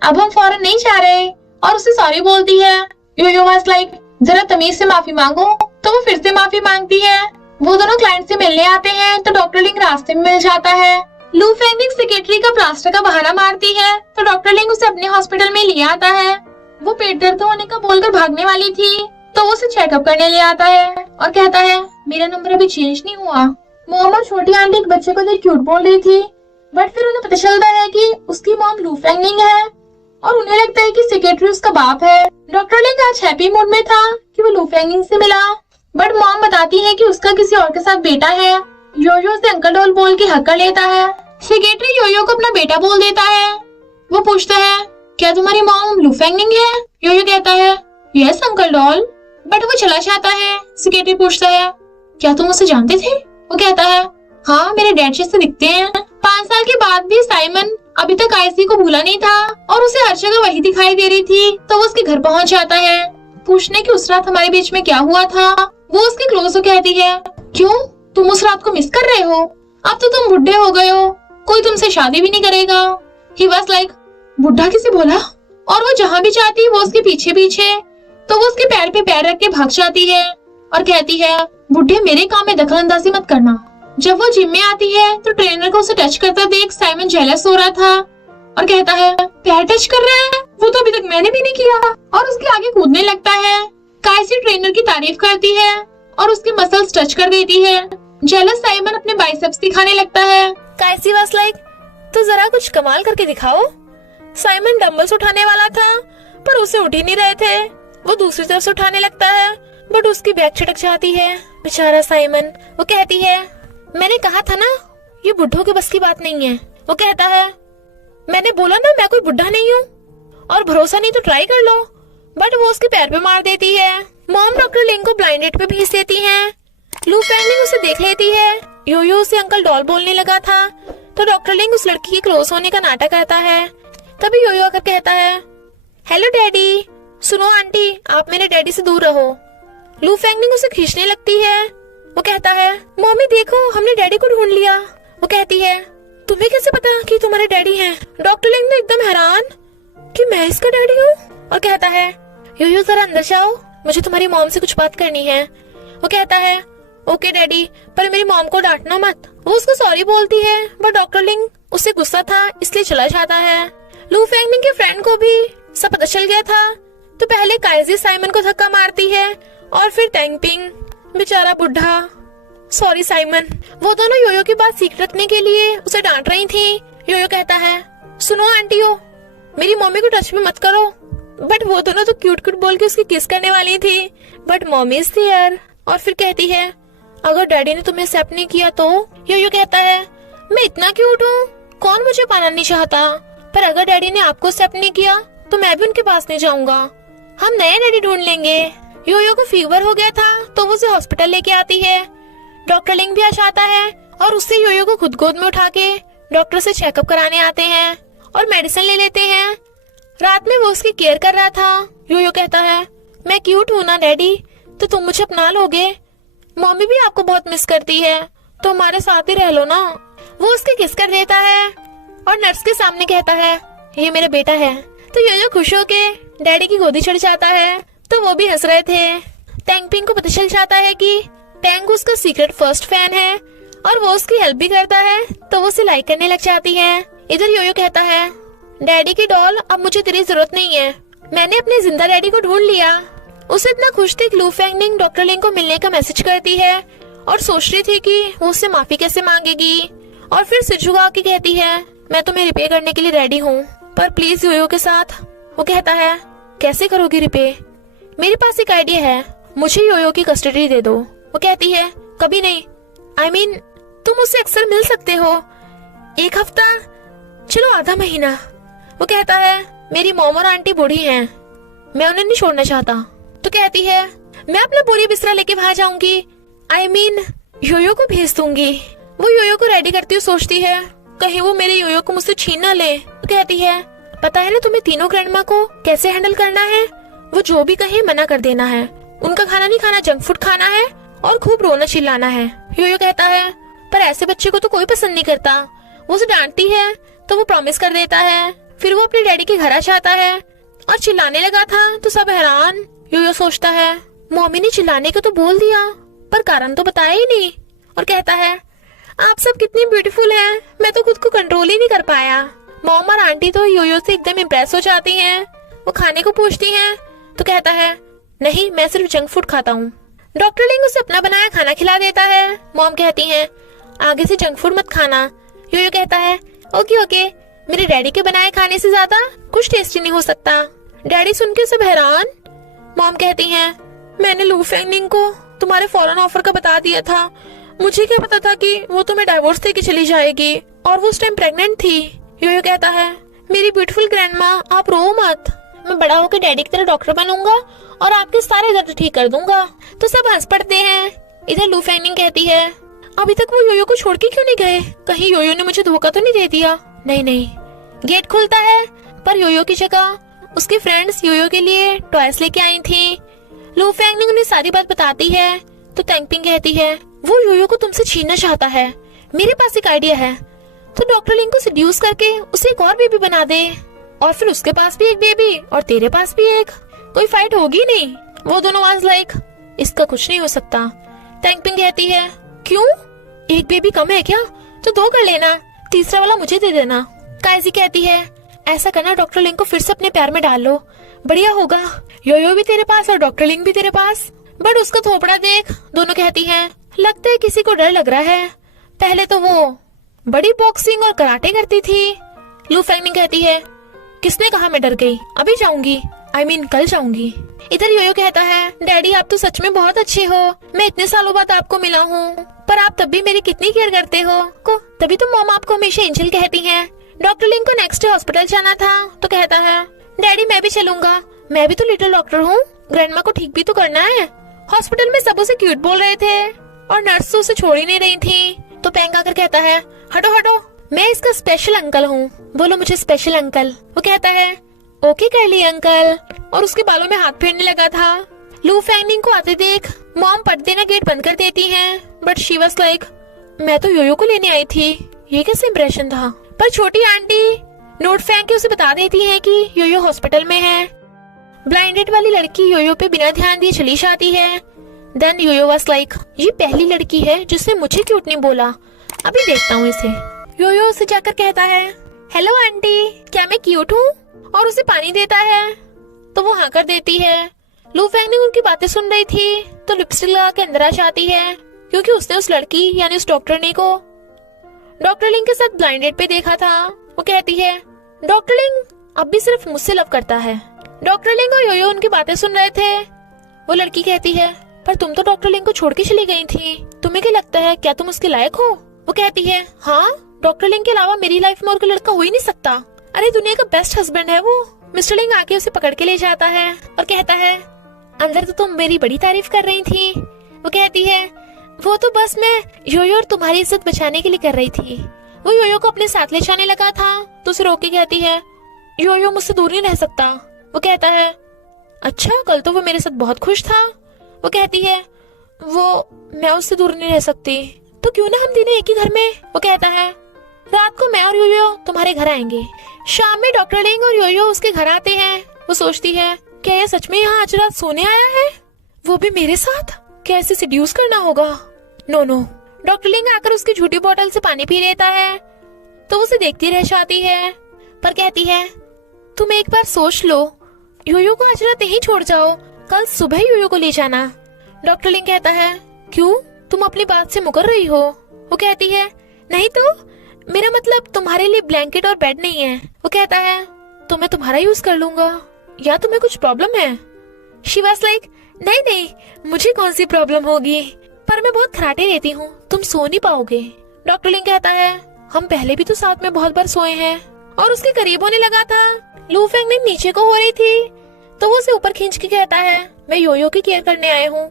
अब हम फॉरेन नहीं जा रहे, और उसे सॉरी बोलती है। योयो वाज लाइक, जरा तमीज से माफी मांगो। तो वो फिर से माफी मांगती है। वो दोनों क्लाइंट से मिलने आते हैं तो डॉक्टर लिंग रास्ते में मिल जाता है। लू फेंगनिंग सेक्रेटरी का प्लास्टर का बहाना मारती है तो डॉक्टर लिंग उसे अपने हॉस्पिटल में ले आता है। वो पेट दर्द होने का बोलकर भागने वाली थी तो वो उसे चेकअप करने ले आता है और कहता है, मेरा नंबर अभी चेंज नहीं हुआ। मॉम और छोटी आंटी एक बच्चे को देख क्यूट बोल रही थी, बट फिर उन्हें पता चलता है कि उसकी मॉम लू फेंगनिंग है और उन्हें लगता है कि सेक्रेटरी उसका बाप है। डॉक्टर लिंग आज हैप्पी मूड में था कि वो लू फेंगनिंग से मिला, बट मॉम बताती है कि उसका किसी और के साथ बेटा है। योयो से अंकल डॉल बोल के हक कर लेता है। सेक्रेटरी योयो को अपना बेटा बोल देता है। वो पूछता है, क्या तुम्हारी मॉम लू फेंगनिंग है? योयो कहता है, यस अंकल डॉल, बट वो चला जाता है। सेक्रेटरी पूछता है, क्या तुम उसे जानते थे? वो कहता है, हाँ मेरे डैड जैसे दिखते हैं। 5 साल के बाद भी साइमन अभी तक आईसी को भूला नहीं था और उसे हर जगह वही दिखाई दे रही थी। तो वो उसके घर पहुंच जाता है पूछने की उस रात हमारे बीच में क्या हुआ था। वो उसके क्लोज को कहती है, क्यों तुम उस रात को मिस कर रहे हो? अब तो तुम बुढ़े हो गए हो, कोई तुमसे शादी भी नहीं करेगा। He was like, बुढ़ा किसे बोला? और वो जहाँ भी जाती है वो उसके पीछे पीछे, तो वो उसके पैर पे पैर रख के भाग जाती है और कहती है, बुढ़े मेरे काम में दखलंदाजी मत करना। जब वो जिम में आती है तो ट्रेनर को उसे टच करता देख साइमन जेलस हो रहा था और कहता है, पैर टच कर रहा है, वो तो अभी तक मैंने भी नहीं किया, और उसके आगे कूदने लगता है। कायसी ट्रेनर की तारीफ करती है और उसके मसल्स टच कर देती है। जेलस साइमन अपने बाइसेप्स दिखाने लगता है। कायसी वाज लाइक, तो जरा कुछ कमाल करके दिखाओ। साइमन डंबल्स उठाने वाला था पर उसे उठ ही नहीं रहे थे। वो दूसरी तरफ से उठाने लगता है बट उसकी बैक छटक जाती है। बेचारा साइमन। वो कहती है, मैंने कहा था ना ये बुढ़ों के बस की बात नहीं है। वो कहता है, मैंने बोला ना मैं कोई बुढ़ा नहीं हूँ, और भरोसा नहीं तो ट्राई कर लो। बट वो उसके पैर पे मार देती है। मॉम डॉक्टर लिंग को ब्लाइंड डेट पे भेज देती है। लू फैंगलिंग उसे देख लेती है। योयो उसे अंकल डॉल बोलने लगा था तो डॉक्टर लिंग उस लड़की के क्लोज होने का नाटक करता है। तभी योयो आकर कहता है, हेलो डैडी। सुनो आंटी, आप मेरे डैडी से दूर रहो। लू फैंगलिंग उसे खींचने लगती है। वो कहता है, मम्मी देखो हमने डैडी को ढूंढ लिया। वो कहती है, तुम्हें कैसे पता कि तुम्हारे डैडी हैं? डॉक्टर लिंग ने एकदम हैरान कि मैं इसका डैडी हूँ और कहता है, योयो जरा अंदर जाओ, मुझे तुम्हारी मॉम से कुछ बात करनी है। वो कहता है, ओके डैडी, पर मेरी मॉम को डांटना मत। वो उसको सॉरी बोलती है पर डॉक्टर लिंग उससे गुस्सा था इसलिए चला जाता है। लू फैंगलिंग के फ्रेंड को भी सब पता चल गया था तो पहले काइजी साइमन को धक्का मारती है और फिर टैंगपिंग। बेचारा बुढ़ा। Sorry Simon. वो दोनों योयो की बात सीक्रेट रखने के लिए उसे डांट रही थी। योयो कहता है, सुनो आंटियों, मेरी मम्मी को टच में मत करो। बट वो दोनों तो क्यूट क्यूट बोल के उसकी किस करने वाली थी बट मम्मी इज देयर। और फिर कहती है, अगर डैडी ने तुम्हें एक्सेप्ट नहीं किया तो? योयो कहता है, मैं इतना क्यूट हूँ, कौन मुझे पाना नहीं चाहता, पर अगर डैडी ने आपको एक्सेप्ट नहीं किया तो मैं भी उनके पास नहीं जाऊंगा, हम नए डैडी ढूंढ लेंगे। योयो को फीवर हो गया था तो वो उसे हॉस्पिटल लेके आती है। डॉक्टर लिंग भी आ जाता है और उससे योयो को खुद गोद में उठा के डॉक्टर से चेकअप कराने आते हैं और मेडिसिन ले लेते हैं। रात में वो उसकी केयर कर रहा था। योयो कहता है, मैं क्यूट हूँ ना डैडी, तो तुम मुझे अपना लोगे? मम्मी भी आपको बहुत मिस करती है तो हमारे साथ ही रह लो ना। वो उसके किस कर देता है और नर्स के सामने कहता है, ये मेरा बेटा है। तो योयो खुश होके डैडी की गोदी चढ़ जाता है तो वो भी हंस रहे थे। टैंगपिंग को पता चल जाता है कि टैंग उसका सीक्रेट फर्स्ट फैन है और वो उसकी हेल्प भी करता है तो वो उसे लाइक करने लग जाती है। इधर योयो कहता है, डैडी की डॉल अब मुझे तेरी जरूरत नहीं है, मैंने अपने जिंदा डैडी को ढूंढ लिया। उसे इतना खुश थी कि लू फैंगलिंग डॉक्टर लिंग को मिलने का मैसेज करती है और सोच रही थी कि वो उससे माफी कैसे मांगेगी। और फिर सिर झुका के कहती है, मैं तुम्हें रिपे करने के लिए रेडी हूँ, पर प्लीज योयो के साथ। वो कहता है, कैसे करोगी रिपे? मेरे पास एक आइडिया है, मुझे योयो की कस्टडी दे दो। वो कहती है, कभी नहीं, I mean, तुम उससे अक्सर मिल सकते हो, एक हफ्ता, चलो आधा महीना। वो कहता है, मेरी मॉम और आंटी बूढ़ी हैं, मैं उन्हें नहीं छोड़ना चाहता। तो कहती है, मैं अपना बोरी बिस्तरा लेके वहां जाऊंगी, I mean, योयो को भेज दूंगी। वो योयो को रेडी करती हुई सोचती है, कहीं वो मेरे योयो को मुझसे छीन ना ले। तो कहती है, पता है ना तुम्हें तीनों ग्रैंडमा को कैसे हैंडल करना है? वो जो भी कहे मना कर देना है, उनका खाना नहीं खाना, जंक फूड खाना है और खूब रोना चिल्लाना है। योयो कहता है, पर ऐसे बच्चे को तो कोई पसंद नहीं करता। वो उसे डांटती है तो वो प्रॉमिस कर देता है। फिर वो अपने डैडी के घर आ जाता है और चिल्लाने लगा था तो सब हैरान। योयो सोचता है, मम्मी ने चिल्लाने को तो बोल दिया पर कारण तो बताया ही नहीं। और कहता है, आप सब कितनी ब्यूटीफुल हैं, मैं तो खुद को कंट्रोल ही नहीं कर पाया। मॉम और आंटी तो योयो से एकदम इम्प्रेस हो जाती हैं। वो खाने को पूछती हैं तो कहता है, नहीं मैं सिर्फ जंक फूड खाता हूँ। डॉक्टर लिंग उसे अपना बनाया खाना खिला देता है। मॉम कहती हैं, आगे से जंक फूड मत खाना। योयो कहता है, ओके ओके, मेरे डैडी के बनाए खाने से ज्यादा कुछ टेस्टी नहीं हो सकता। डैडी सुन के सब हैरान। मॉम कहती हैं, मैंने लू फैंगलिंग को तुम्हारे फॉरेन ऑफर का बता दिया था, मुझे क्या पता था कि वो तुम्हें डाइवोर्स देके चली जाएगी, और वो उस टाइम प्रेग्नेंट थी। योयो कहता है, मेरी ब्यूटीफुल ग्रैंडमा आप रो मत, मैं बड़ा होकर डैडी की तरह डॉक्टर बनूंगा और आपके सारे दर्द ठीक कर दूंगा। तो सब हंस पड़ते हैं। इधर लू फैंगलिंग कहती है, अभी तक वो योयो को छोड़ के क्यों नहीं गए? कहीं योयो ने मुझे धोखा तो नहीं दे दिया? नहीं नहीं। गेट खुलता है पर योयो की जगह उसकी फ्रेंड्स योयो के लिए टॉयज लेके आई थी। लू फैंगलिंग उन्हें सारी बात बताती है तो टैंगपिंग कहती है, वो योयो को तुमसे छीनना चाहता है, मेरे पास एक आइडिया है, तो डॉक्टर लिंग को सेड्यूस करके उसे एक और बेबी बना दे, और फिर उसके पास भी एक बेबी और तेरे पास भी एक, कोई फाइट होगी नहीं। वो दोनों वाज लाइक इसका कुछ नहीं हो सकता। टैंगपिंग कहती है क्यों, एक बेबी कम है क्या, तो 2 कर लेना, तीसरा वाला मुझे दे देना। काइजी कहती है ऐसा करना, डॉक्टर लिंग को फिर से अपने प्यार में डाल लो, बढ़िया होगा, योयो भी तेरे पास और डॉक्टर लिंग भी तेरे पास, बट उसका थोपड़ा देख। दोनों कहती हैं लगता है किसी को डर लग रहा है, पहले तो वो बड़ी बॉक्सिंग और कराटे करती थी। लू फेंगनिंग कहती है किसने कहा मैं डर गई, अभी जाऊंगी, I mean, कल जाऊंगी। इधर योयो कहता है डैडी आप तो सच में बहुत अच्छे हो, मैं इतने सालों बाद आपको मिला हूँ, पर आप तब भी मेरी कितनी केयर करते हो को, तभी तो मॉम आपको हमेशा एंजल कहती हैं। डॉक्टर लिंग को नेक्स्ट डे हॉस्पिटल जाना था, तो कहता है डैडी मैं भी चलूंगा, मैं भी तो लिटिल डॉक्टर हूँ, ग्रैंडमा को ठीक भी तो करना है। हॉस्पिटल में सब उसे क्यूट बोल रहे थे और नर्स तो उसे छोड़ ही नहीं रही थी, तो पेंग आकर कहता है हटो हटो, मैं इसका स्पेशल अंकल हूँ, बोलो मुझे स्पेशल अंकल। वो कहता है ओके कर ली अंकल, और उसके बालों में हाथ फेरने लगा था। लू फेंगनिंग को आते देख मॉम पट देना गेट बंद कर देती हैं, बट शी वाज लाइक मैं तो योयो को लेने आई थी, ये कैसे इम्प्रेशन था। पर छोटी आंटी नोट फेंक के उसे बता देती है कि योयो हॉस्पिटल में है। ब्लाइंडेड वाली लड़की योयो पे बिना ध्यान दिए चली जाती है। देन योयो वाज लाइक ये पहली लड़की है जिसने मुझे क्यूट नहीं बोला, अभी देखता हूँ इसे। योयो उसे जाकर कहता है हेलो आंटी, क्या मैं क्यूट हूँ, और उसे पानी देता है, तो वो हाँ कर देती है। लू फेंगनिंग उनकी बातें सुन रही थी, तो लिपस्टिक लगा के अंदर आ जाती है, क्योंकि उसने उस लड़की यानी उस डॉक्टरनी को डॉक्टर लिंग के साथ ब्लाइंडेड पे देखा था। वो कहती है डॉक्टर लिंग अब भी सिर्फ मुझसे लव करता है। डॉक्टर लिंग और योयो उनकी बातें सुन रहे थे। वो लड़की कहती है पर तुम तो डॉक्टर लिंग को छोड़ के चली गई थी, तुम्हें क्या लगता है क्या तुम उसके लायक हो। वो कहती है हाँ, डॉक्टर लिंग के अलावा मेरी लाइफ में और कोई लड़का हो ही नहीं सकता, अरे दुनिया का बेस्ट हस्बैंड है वो। मिस्टर लिंग आके उसे पकड़ के ले जाता है और कहता है अंदर तो तुम मेरी बड़ी तारीफ कर रही थी। वो कहती है वो तो बस मैं योयो और तुम्हारी इज्जत बचाने के लिए कर रही थी। वो योयो को अपने साथ ले जाने लगा था, तो उसे रोक के कहती है योयो मुझसे दूर नहीं रह सकता। वो कहता है अच्छा, कल तो वो मेरे साथ बहुत खुश था। वो कहती है वो मैं उससे दूर नहीं रह सकती, तो क्यों ना हम तीनों एक ही घर में। वो कहता है रात को मैं और योयो तुम्हारे घर आएंगे। शाम में डॉक्टर लिंग और योयो उसके घर आते हैं। वो सोचती है क्या ये सच में यहाँ आज रात सोने आया है, वो भी मेरे साथ, क्या ऐसे सेड्यूस करना होगा। No no. डॉक्टर लिंग आकर उसकी झूठी बोतल से पानी पी लेता है, तो उसे देखती रह जाती है, पर कहती है तुम एक बार सोच लो, योयो को आज रात यहीं छोड़ जाओ, कल सुबह योयो को ले जाना। डॉक्टर लिंग कहता है क्यों, तुम अपनी बात से मुकर रही हो। वो कहती है नहीं तो मेरा मतलब तुम्हारे लिए ब्लैंकेट और बेड नहीं है। वो कहता है तो मैं तुम्हारा यूज कर लूंगा, या तुम्हें कुछ प्रॉब्लम है। शी वाज लाइक नहीं नहीं, मुझे कौन सी प्रॉब्लम होगी, पर मैं बहुत खराटे रहती हूँ, तुम सो नहीं पाओगे। डॉक्टर लिंग कहता है हम पहले भी तो साथ में बहुत बार सोए हैं, और उसके करीब होने लगा था। लू फेंगनिंग नीचे को हो रही थी, तो वो उसे ऊपर खींच के कहता है मैं योयो की केयर करने आया हूँ,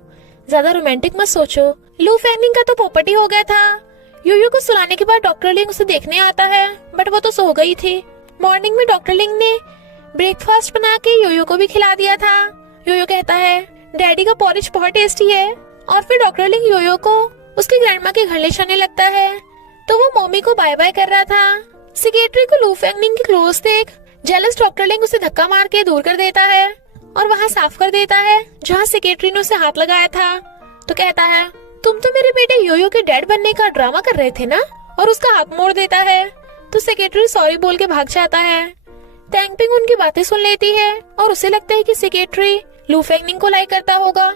ज्यादा रोमांटिक मत सोचो। लू फेंगनिंग का तो पोपट ही हो गया था। योयो को सुलाने के बाद डॉक्टर लिंग उसे देखने आता है, बट वो तो सो गई थी। मॉर्निंग में डॉक्टर लिंग ने ब्रेकफास्ट बना के योयो को भी खिला दिया था। योयो कहता है डैडी का पॉरिज बहुत टेस्टी है, और फिर डॉक्टर लिंग योयो को उसकी ग्रैंडमा के घर ले जाने लगता है, तो वो मम्मी को बाय बाय कर रहा था। सेक्रेटरी को लू फेंगनिंग के क्लोज देख जेलस डॉक्टर लिंग उसे धक्का मार के दूर कर देता है, और वहाँ साफ कर देता है जहाँ सेक्रेटरी ने उसे हाथ लगाया था। तो कहता है तुम तो मेरे बेटे योयो के डैड बनने का ड्रामा कर रहे थे ना, और उसका हाथ मोड़ देता है। तो सेक्रेटरी सॉरी बोल के भाग जाता है। टैंगपिंग उनकी बातें सुन लेती है, और उसे लगता है कि सेक्रेटरी लू फेंगनिंग को लाइक करता होगा,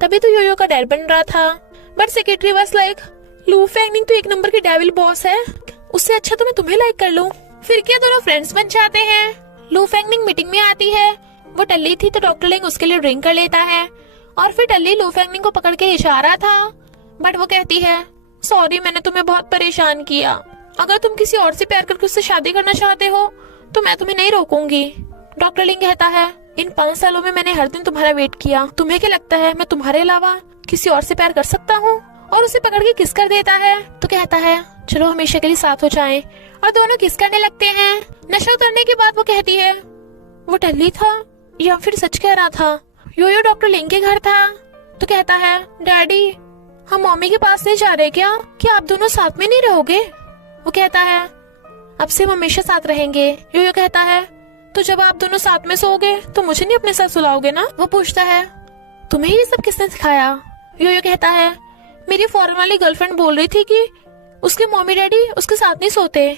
तभी तो योयो का डैड बन रहा था। बट सेक्रेटरी वाज लाइक लू फेंगनिंग तो एक नंबर की डेविल बॉस है, उससे अच्छा तो मैं तुम्हें लाइक कर लूं। फिर क्या दोनों फ्रेंड्स बन जाते हैं। लू फेंगनिंग मीटिंग में आती है, वो टल्ली थी तो डॉक्टर लिंग उसके लिए ड्रिंक कर लेता है, और फिर टल्ली लू फेंगनिंग को पकड़ के इशारा रहा था, बट वो कहती है सॉरी मैंने तुम्हें बहुत परेशान किया, अगर तुम किसी और से प्यार करके उससे शादी करना चाहते हो तो मैं तुम्हें नहीं रोकूंगी। डॉक्टर लिंग कहता है इन 5 सालों में मैंने हर दिन तुम्हारा वेट किया, तुम्हें क्या लगता है मैं तुम्हारे अलावा किसी और से प्यार कर सकता हूँ। और उसे पकड़ के किस कर देता है, तो कहता है चलो हमेशा के लिए साथ हो जाएं, और दोनों किस करने लगते हैं। नशा उतरने के बाद वो कहती है वो टल्ली था या फिर सच कह रहा था। योयो डॉक्टर लिंग के घर था, तो कहता है डैडी हम मम्मी के पास नहीं जा रहे क्या? क्या आप दोनों साथ में नहीं रहोगे? वो कहता है अब से हम हमेशा साथ रहेंगे। योयो कहता है तो जब आप दोनों साथ में सोओगे तो मुझे नहीं अपने साथ सुलाओगे ना? वो पूछता है तुम्हें ये सब किसने सिखाया? योयो कहता है मेरी फॉरेन वाली गर्लफ्रेंड बोल रही थी कि उसके मम्मी डैडी उसके साथ नहीं सोते।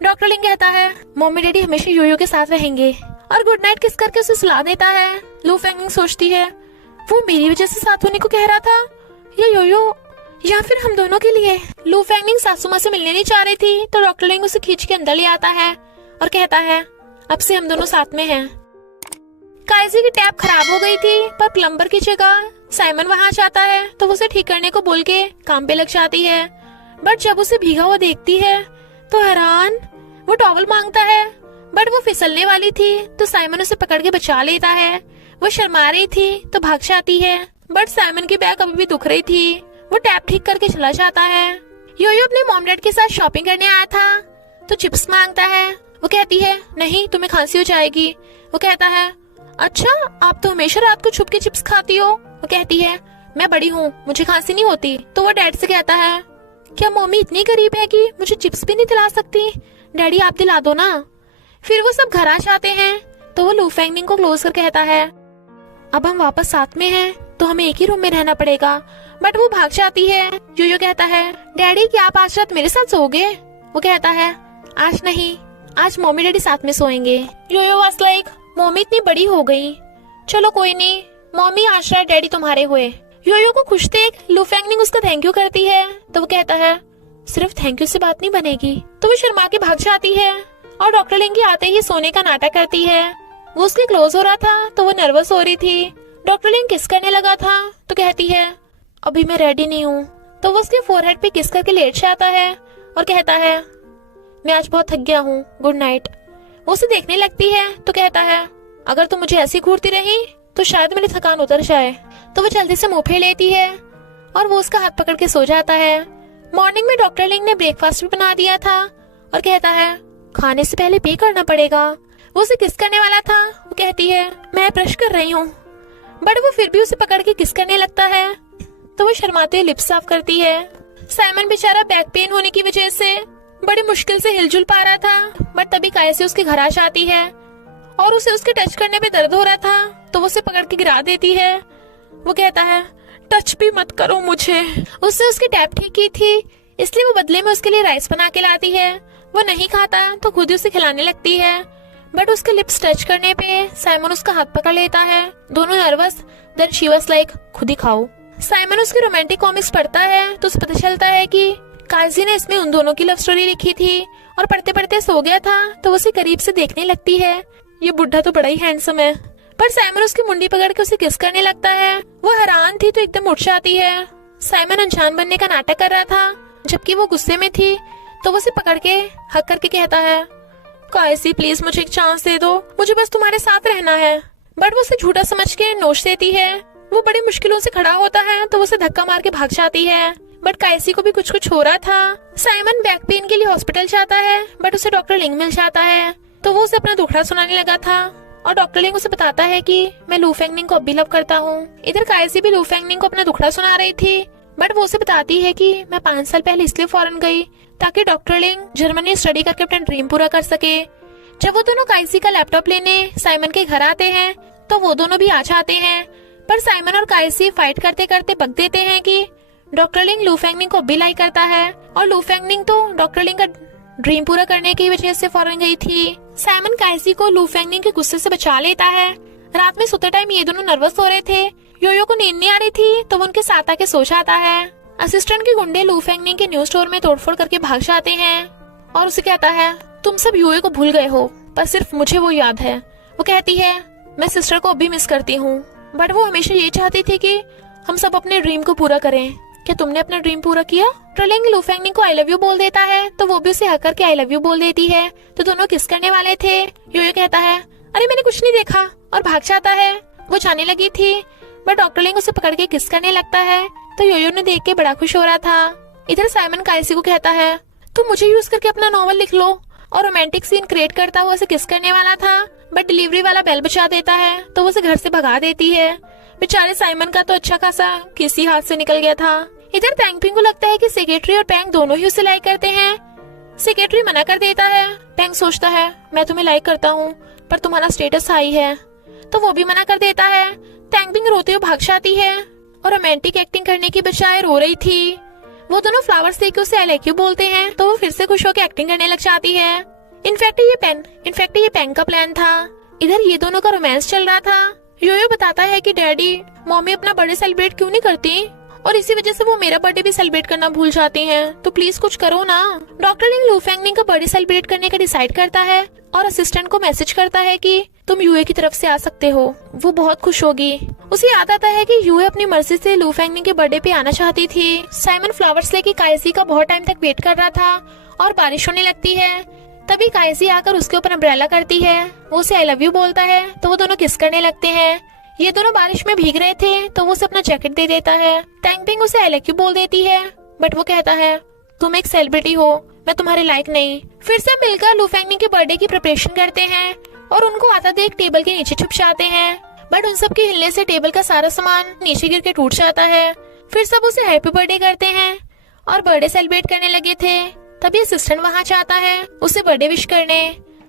डॉक्टर लिंग कहता है मम्मी डैडी हमेशा योयो के साथ रहेंगे और गुड नाइट किस करके उसे सुला देता है। लू फेंगनिंग सोचती है वो मेरी वजह से साथ होने को कह रहा था या योयो या फिर हम दोनों के लिए। लू फेंगनिंग सासू माँ से मिलने नहीं चाह रही थी तो डॉक्टर लिंग उसे खींच के अंदर ले आता है और कहता है अब से हम दोनों साथ में हैं। काइजी की टैप खराब हो गई थी पर प्लम्बर की जगह साइमन वहाँ जाता है तो वो उसे ठीक करने को बोल के काम पे लग जाती है। बट जब उसे भीगा हुआ देखती है तो हैरान वो टॉवल मांगता है बट वो फिसलने वाली थी तो साइमन उसे पकड़ के बचा लेता है। वो शर्मा रही थी तो भाग जाती है बट साइमन की बैक अभी भी दुख रही थी। वो टैप ठीक करके चला जाता है। योयो अपने मॉम डैड के साथ शॉपिंग करने आया था तो चिप्स मांगता है। वो कहती है नहीं तुम्हें खांसी हो जाएगी। वो कहता है अच्छा आप तो हमेशा रात को छुप के चिप्स खाती हो। वो कहती है मैं बड़ी हूँ मुझे खांसी नहीं होती। तो वो डैड से कहता है क्या मम्मी इतनी गरीब है कि मुझे चिप्स भी नहीं दिला सकती? डैडी आप दिला दो ना। फिर वो सब घर आ जाते हैं तो वो लू फेंगनिंग को क्लोज कर कहता है अब हम वापस साथ में हैं तो हमें एक ही रूम में रहना पड़ेगा। बट वो भाग जाती है। योयो कहता है डैडी क्या आप आज रात मेरे साथ सोओगे? वो कहता है आज नहीं आज मम्मी डैडी साथ में सोएंगे। योयो वाज लाइक मम्मी इतनी बड़ी हो गई चलो कोई नहीं मम्मी आज रात डैडी तुम्हारे हुए। योयो को खुश देख लू फेंगनिंग उसका थैंक यू करती है तो वो कहता है सिर्फ थैंक यू से बात नहीं बनेगी। तो वो शर्मा के भाग जाती है और डॉक्टर लिंग आते ही सोने का नाटक करती है। वो उसके क्लोज हो रहा था तो वो नर्वस हो रही थी। डॉक्टर लिंग किस करने लगा था तो कहती है अभी मैं रेडी नहीं हूँ। तो वो उसके फोरहेड पे किस करके लेट जाता है और कहता है मैं आज बहुत थक गया हूँ गुड नाइट। वो उसे देखने लगती है तो कहता है अगर तुम मुझे ऐसी घूरती रही तो शायद मेरी थकान उतर जाए। तो वो जल्दी से मुंह फेर लेती है और वो उसका हाथ पकड़ के सो जाता है। मॉर्निंग में डॉक्टर लिंग ने ब्रेकफास्ट भी बना दिया था और कहता है खाने से पहले पे करना पड़ेगा। वो उसे किस करने वाला था। वो कहती है मैं ब्रश कर रही हूँ बट वो फिर भी उसे पकड़ के किस करने लगता है तो वो शर्माते हुए लिप्स साफ करती है। साइमन बेचारा बैक पेन होने की वजह से बड़ी मुश्किल से हिलजुल पा रहा था बट तभी कायसी उसके घर आ जाती है और उसे उसके टच करने पे दर्द हो रहा था तो वो उसे पकड़ के गिरा देती है। वो कहता है टच भी मत करो मुझे। उससे उसकी टैप ठीक की थी इसलिए वो बदले में उसके लिए राइस बना के लाती है। वो नहीं खाता तो खुद ही उसे खिलाने लगती है बट उसके लिप्स टच करने पे साइमन उसका हाथ पकड़ लेता है। दोनों nervous then she was like खुद ही खाओ। साइमन उसकी रोमांटिक कॉमिक्स पढ़ता है तो उसे पता चलता है कि काजी ने इसमें उन दोनों की लव स्टोरी लिखी थी और पढ़ते पढ़ते सो गया था तो वो उसे करीब से देखने लगती है। ये बुढ़ा तो बड़ा ही हैंडसम है। पर साइमन उसकी मुंडी पकड़ के उसे किस करने लगता है। वो हैरान थी तो एकदम उठ जाती है। साइमन अनजान बनने का नाटक कर रहा था जबकि वो गुस्से में थी तो वो उसे पकड़ के हक करके कहता है कायसी प्लीज मुझे एक चांस दे दो मुझे बस तुम्हारे साथ रहना है। बट वो उसे झूठा समझ के नोच देती है। वो बड़ी मुश्किलों से खड़ा होता है तो वो उसे धक्का मार के भाग जाती है। बट कायसी को भी कुछ कुछ हो रहा था। साइमन बैक पेन के लिए हॉस्पिटल जाता है बट उसे डॉक्टर लिंग मिल जाता है तो वो उसे अपना दुखड़ा सुनाने लगा था और डॉक्टर लिंग उसे बताता है कि मैं लू फेंगनिंग को अब भी लव करता हूँ। इधर कायसी भी लू फेंगनिंग को अपना दुखड़ा सुना रही थी बट वो उसे बताती है कि मैं 5 साल पहले इसलिए फॉरेन गई ताकि डॉक्टर लिंग जर्मनी स्टडी करके अपना ड्रीम पूरा कर सके। जब वो दोनों कायसी का लैपटॉप लेने साइमन के घर आते हैं तो वो दोनों भी आ जाते हैं पर साइमन और कायसी फाइट करते करते बक देते हैं कि डॉक्टर लिंग लू फेंगनिंग को भी लाइक करता है और लू फेंगनिंग तो डॉक्टर लिंग का ड्रीम पूरा करने की वजह से फॉरेन गई थी। साइमन कायसी को लू फेंगनिंग के गुस्से से बचा लेता है। रात में सोते टाइम ये दोनों नर्वस हो रहे थे। योयो को नींद नहीं आ रही थी तो वो उनके साथ आके सो जाता है। असिस्टेंट के गुंडे लू फेंगनिंग के न्यूज स्टोर में तोड़फोड़ करके भाग जाते हैं और उसे कहता है तुम सब योयो को भूल गए हो पर सिर्फ मुझे वो याद है। वो कहती है मैं सिस्टर को अभी मिस करती हूँ बट वो हमेशा ये चाहती थी कि हम सब अपने ड्रीम को पूरा करें। क्या तुमने अपना ड्रीम पूरा किया? ट्रोलिंग लू फेंगनिंग को आई लव यू बोल देता है तो वो भी उसे हक करके आई लव यू बोल देती है तो दोनों किस करने वाले थे। योयो कहता है अरे मैंने कुछ नहीं देखा और भाग जाता है। वो जाने लगी थी बट डॉक्टर लिंग उसे पकड़ के किस करने लगता है तो योयो ने देख के बड़ा खुश हो रहा था। इधर साइमन कायसी को कहता है तुम मुझे यूज करके अपना नॉवल लिख लो और रोमांटिक सीन क्रिएट करता हुआ उसे किस करने वाला था बट डिलीवरी वाला बेल बजा देता है तो वो उसे घर से भगा देती है। बेचारे साइमन का तो अच्छा खासा किसी हाथ से निकल गया था। इधर टैंगपिंग को लगता है कि सेक्रेटरी और पैंग दोनों ही उसे लाइक करते हैं। सेक्रेटरी मना कर देता है। पैंग सोचता है मैं तुम्हें लाइक करता हूँ पर तुम्हारा स्टेटस हाई है, तो वो भी मना कर देता है। टैंगपिंग रोते हुए भाग जाती है और रोमांटिक एक्टिंग करने की बजाय रो रही थी। वो दोनों फ्लावर्स देख के उसे आई लाइक यू बोलते हैं, तो वो फिर से खुश होकर एक्टिंग करने लग जाती है। इनफैक्ट ये पैंग का प्लान था। इधर ये दोनों का रोमांस चल रहा था। योयो बताता है कि डैडी मम्मी अपना बर्थडे सेलिब्रेट क्यों नहीं करती और इसी वजह से वो मेरा बर्थडे भी सेलिब्रेट करना भूल जाती हैं, तो प्लीज कुछ करो ना। डॉक्टर लिंग लू फेंगनिंग का बर्थडे सेलिब्रेट करने का डिसाइड करता है और असिस्टेंट को मैसेज करता है कि तुम यूए की तरफ से आ सकते हो, वो बहुत खुश होगी। उसे याद आता है कि यूए अपनी मर्जी से लू फेंगनिंग के बर्थडे पे आना चाहती थी। साइमन फ्लावर्स लेके कायसी का बहुत टाइम तक वेट कर रहा था और बारिश होने लगती है। तभी कायसी आकर उसके ऊपर अम्ब्रेला करती है। वो उसे आई लव यू बोलता है, तो वो दोनों किस करने लगते हैं। ये दोनों बारिश में भीग रहे थे, तो वो उसे अपना जैकेट दे देता है। टैंगपिंग उसे आई लव यू बोल देती है, बट वो कहता है तुम एक सेलिब्रिटी हो, मैं तुम्हारे लायक नहीं। फिर से मिलकर लू फेंगनिंग के बर्थडे की प्रिपरेशन करते हैं और उनको आता देख टेबल के नीचे छुप जाते हैं, बट उन सब के हिलने से टेबल का सारा सामान नीचे गिर के टूट जाता है। फिर सब उसे हैप्पी बर्थडे करते हैं और बर्थडे सेलिब्रेट करने लगे थे। तभी असिस्टेंट वहाँ जाता है उसे बर्थडे विश करने।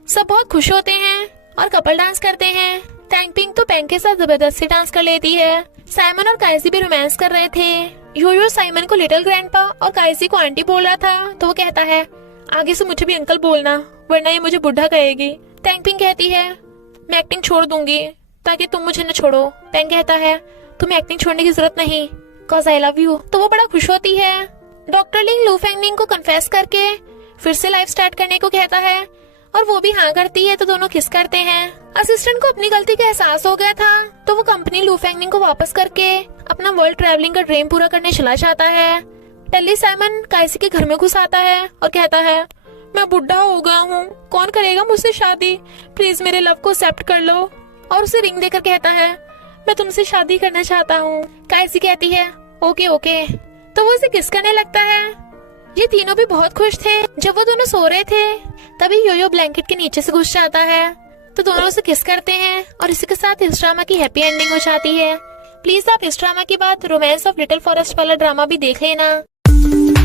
सब बहुत खुश होते हैं और कपल डांस करते हैं। टैंगपिंग तो पैंग के साथ जबरदस्ती डांस कर लेती है। साइमन और कायसी भी रोमांस कर रहे थे। योयो साइमन को लिटिल ग्रैंडपा और कायसी को आंटी बोल रहा था, तो वो कहता है आगे से मुझे भी अंकल बोलना वरना ये मुझे बुढ़ा कहेगी। टैंगपिंग कहती है मैं एक्टिंग छोड़ दूंगी ताकि तुम मुझे न छोड़ो। पैंग कहता है तुम्हें एक्टिंग छोड़ने की जरूरत नहीं, कॉज आई लव यू। तो वो बड़ा खुश होती है। डॉक्टर लिंग लू फेंगनिंग को कन्फेस करके फिर से लाइफ स्टार्ट करने को कहता है और वो भी हाँ करती है, तो दोनों किस करते हैं। असिस्टेंट को अपनी गलती का एहसास हो गया था, तो वो कंपनी लू फेंगनिंग को वापस करके अपना वर्ल्ड ट्रैवलिंग का ड्रीम पूरा करने चला जाता है। टेली साइमन कायसी के घर में घुस आता है और कहता है मैं बुढ़ा हो गया हूँ, कौन करेगा मुझसे शादी, प्लीज मेरे लव को एक्सेप्ट कर लो। और उसे रिंग देकर कहता है मैं तुमसे शादी करना चाहता हूँ। कायसी कहती है ओके ओके, तो वो उसे किस करने लगता है। ये तीनों भी बहुत खुश थे। जब वो दोनों सो रहे थे तभी योयो ब्लैंकेट के नीचे से घुस जाता है, तो दोनों उसे किस करते हैं और इसी के साथ इस ड्रामा की हैप्पी एंडिंग हो जाती है। प्लीज आप इस ड्रामा के बाद रोमांस ऑफ लिटिल फॉरेस्ट वाला ड्रामा भी देख लेना।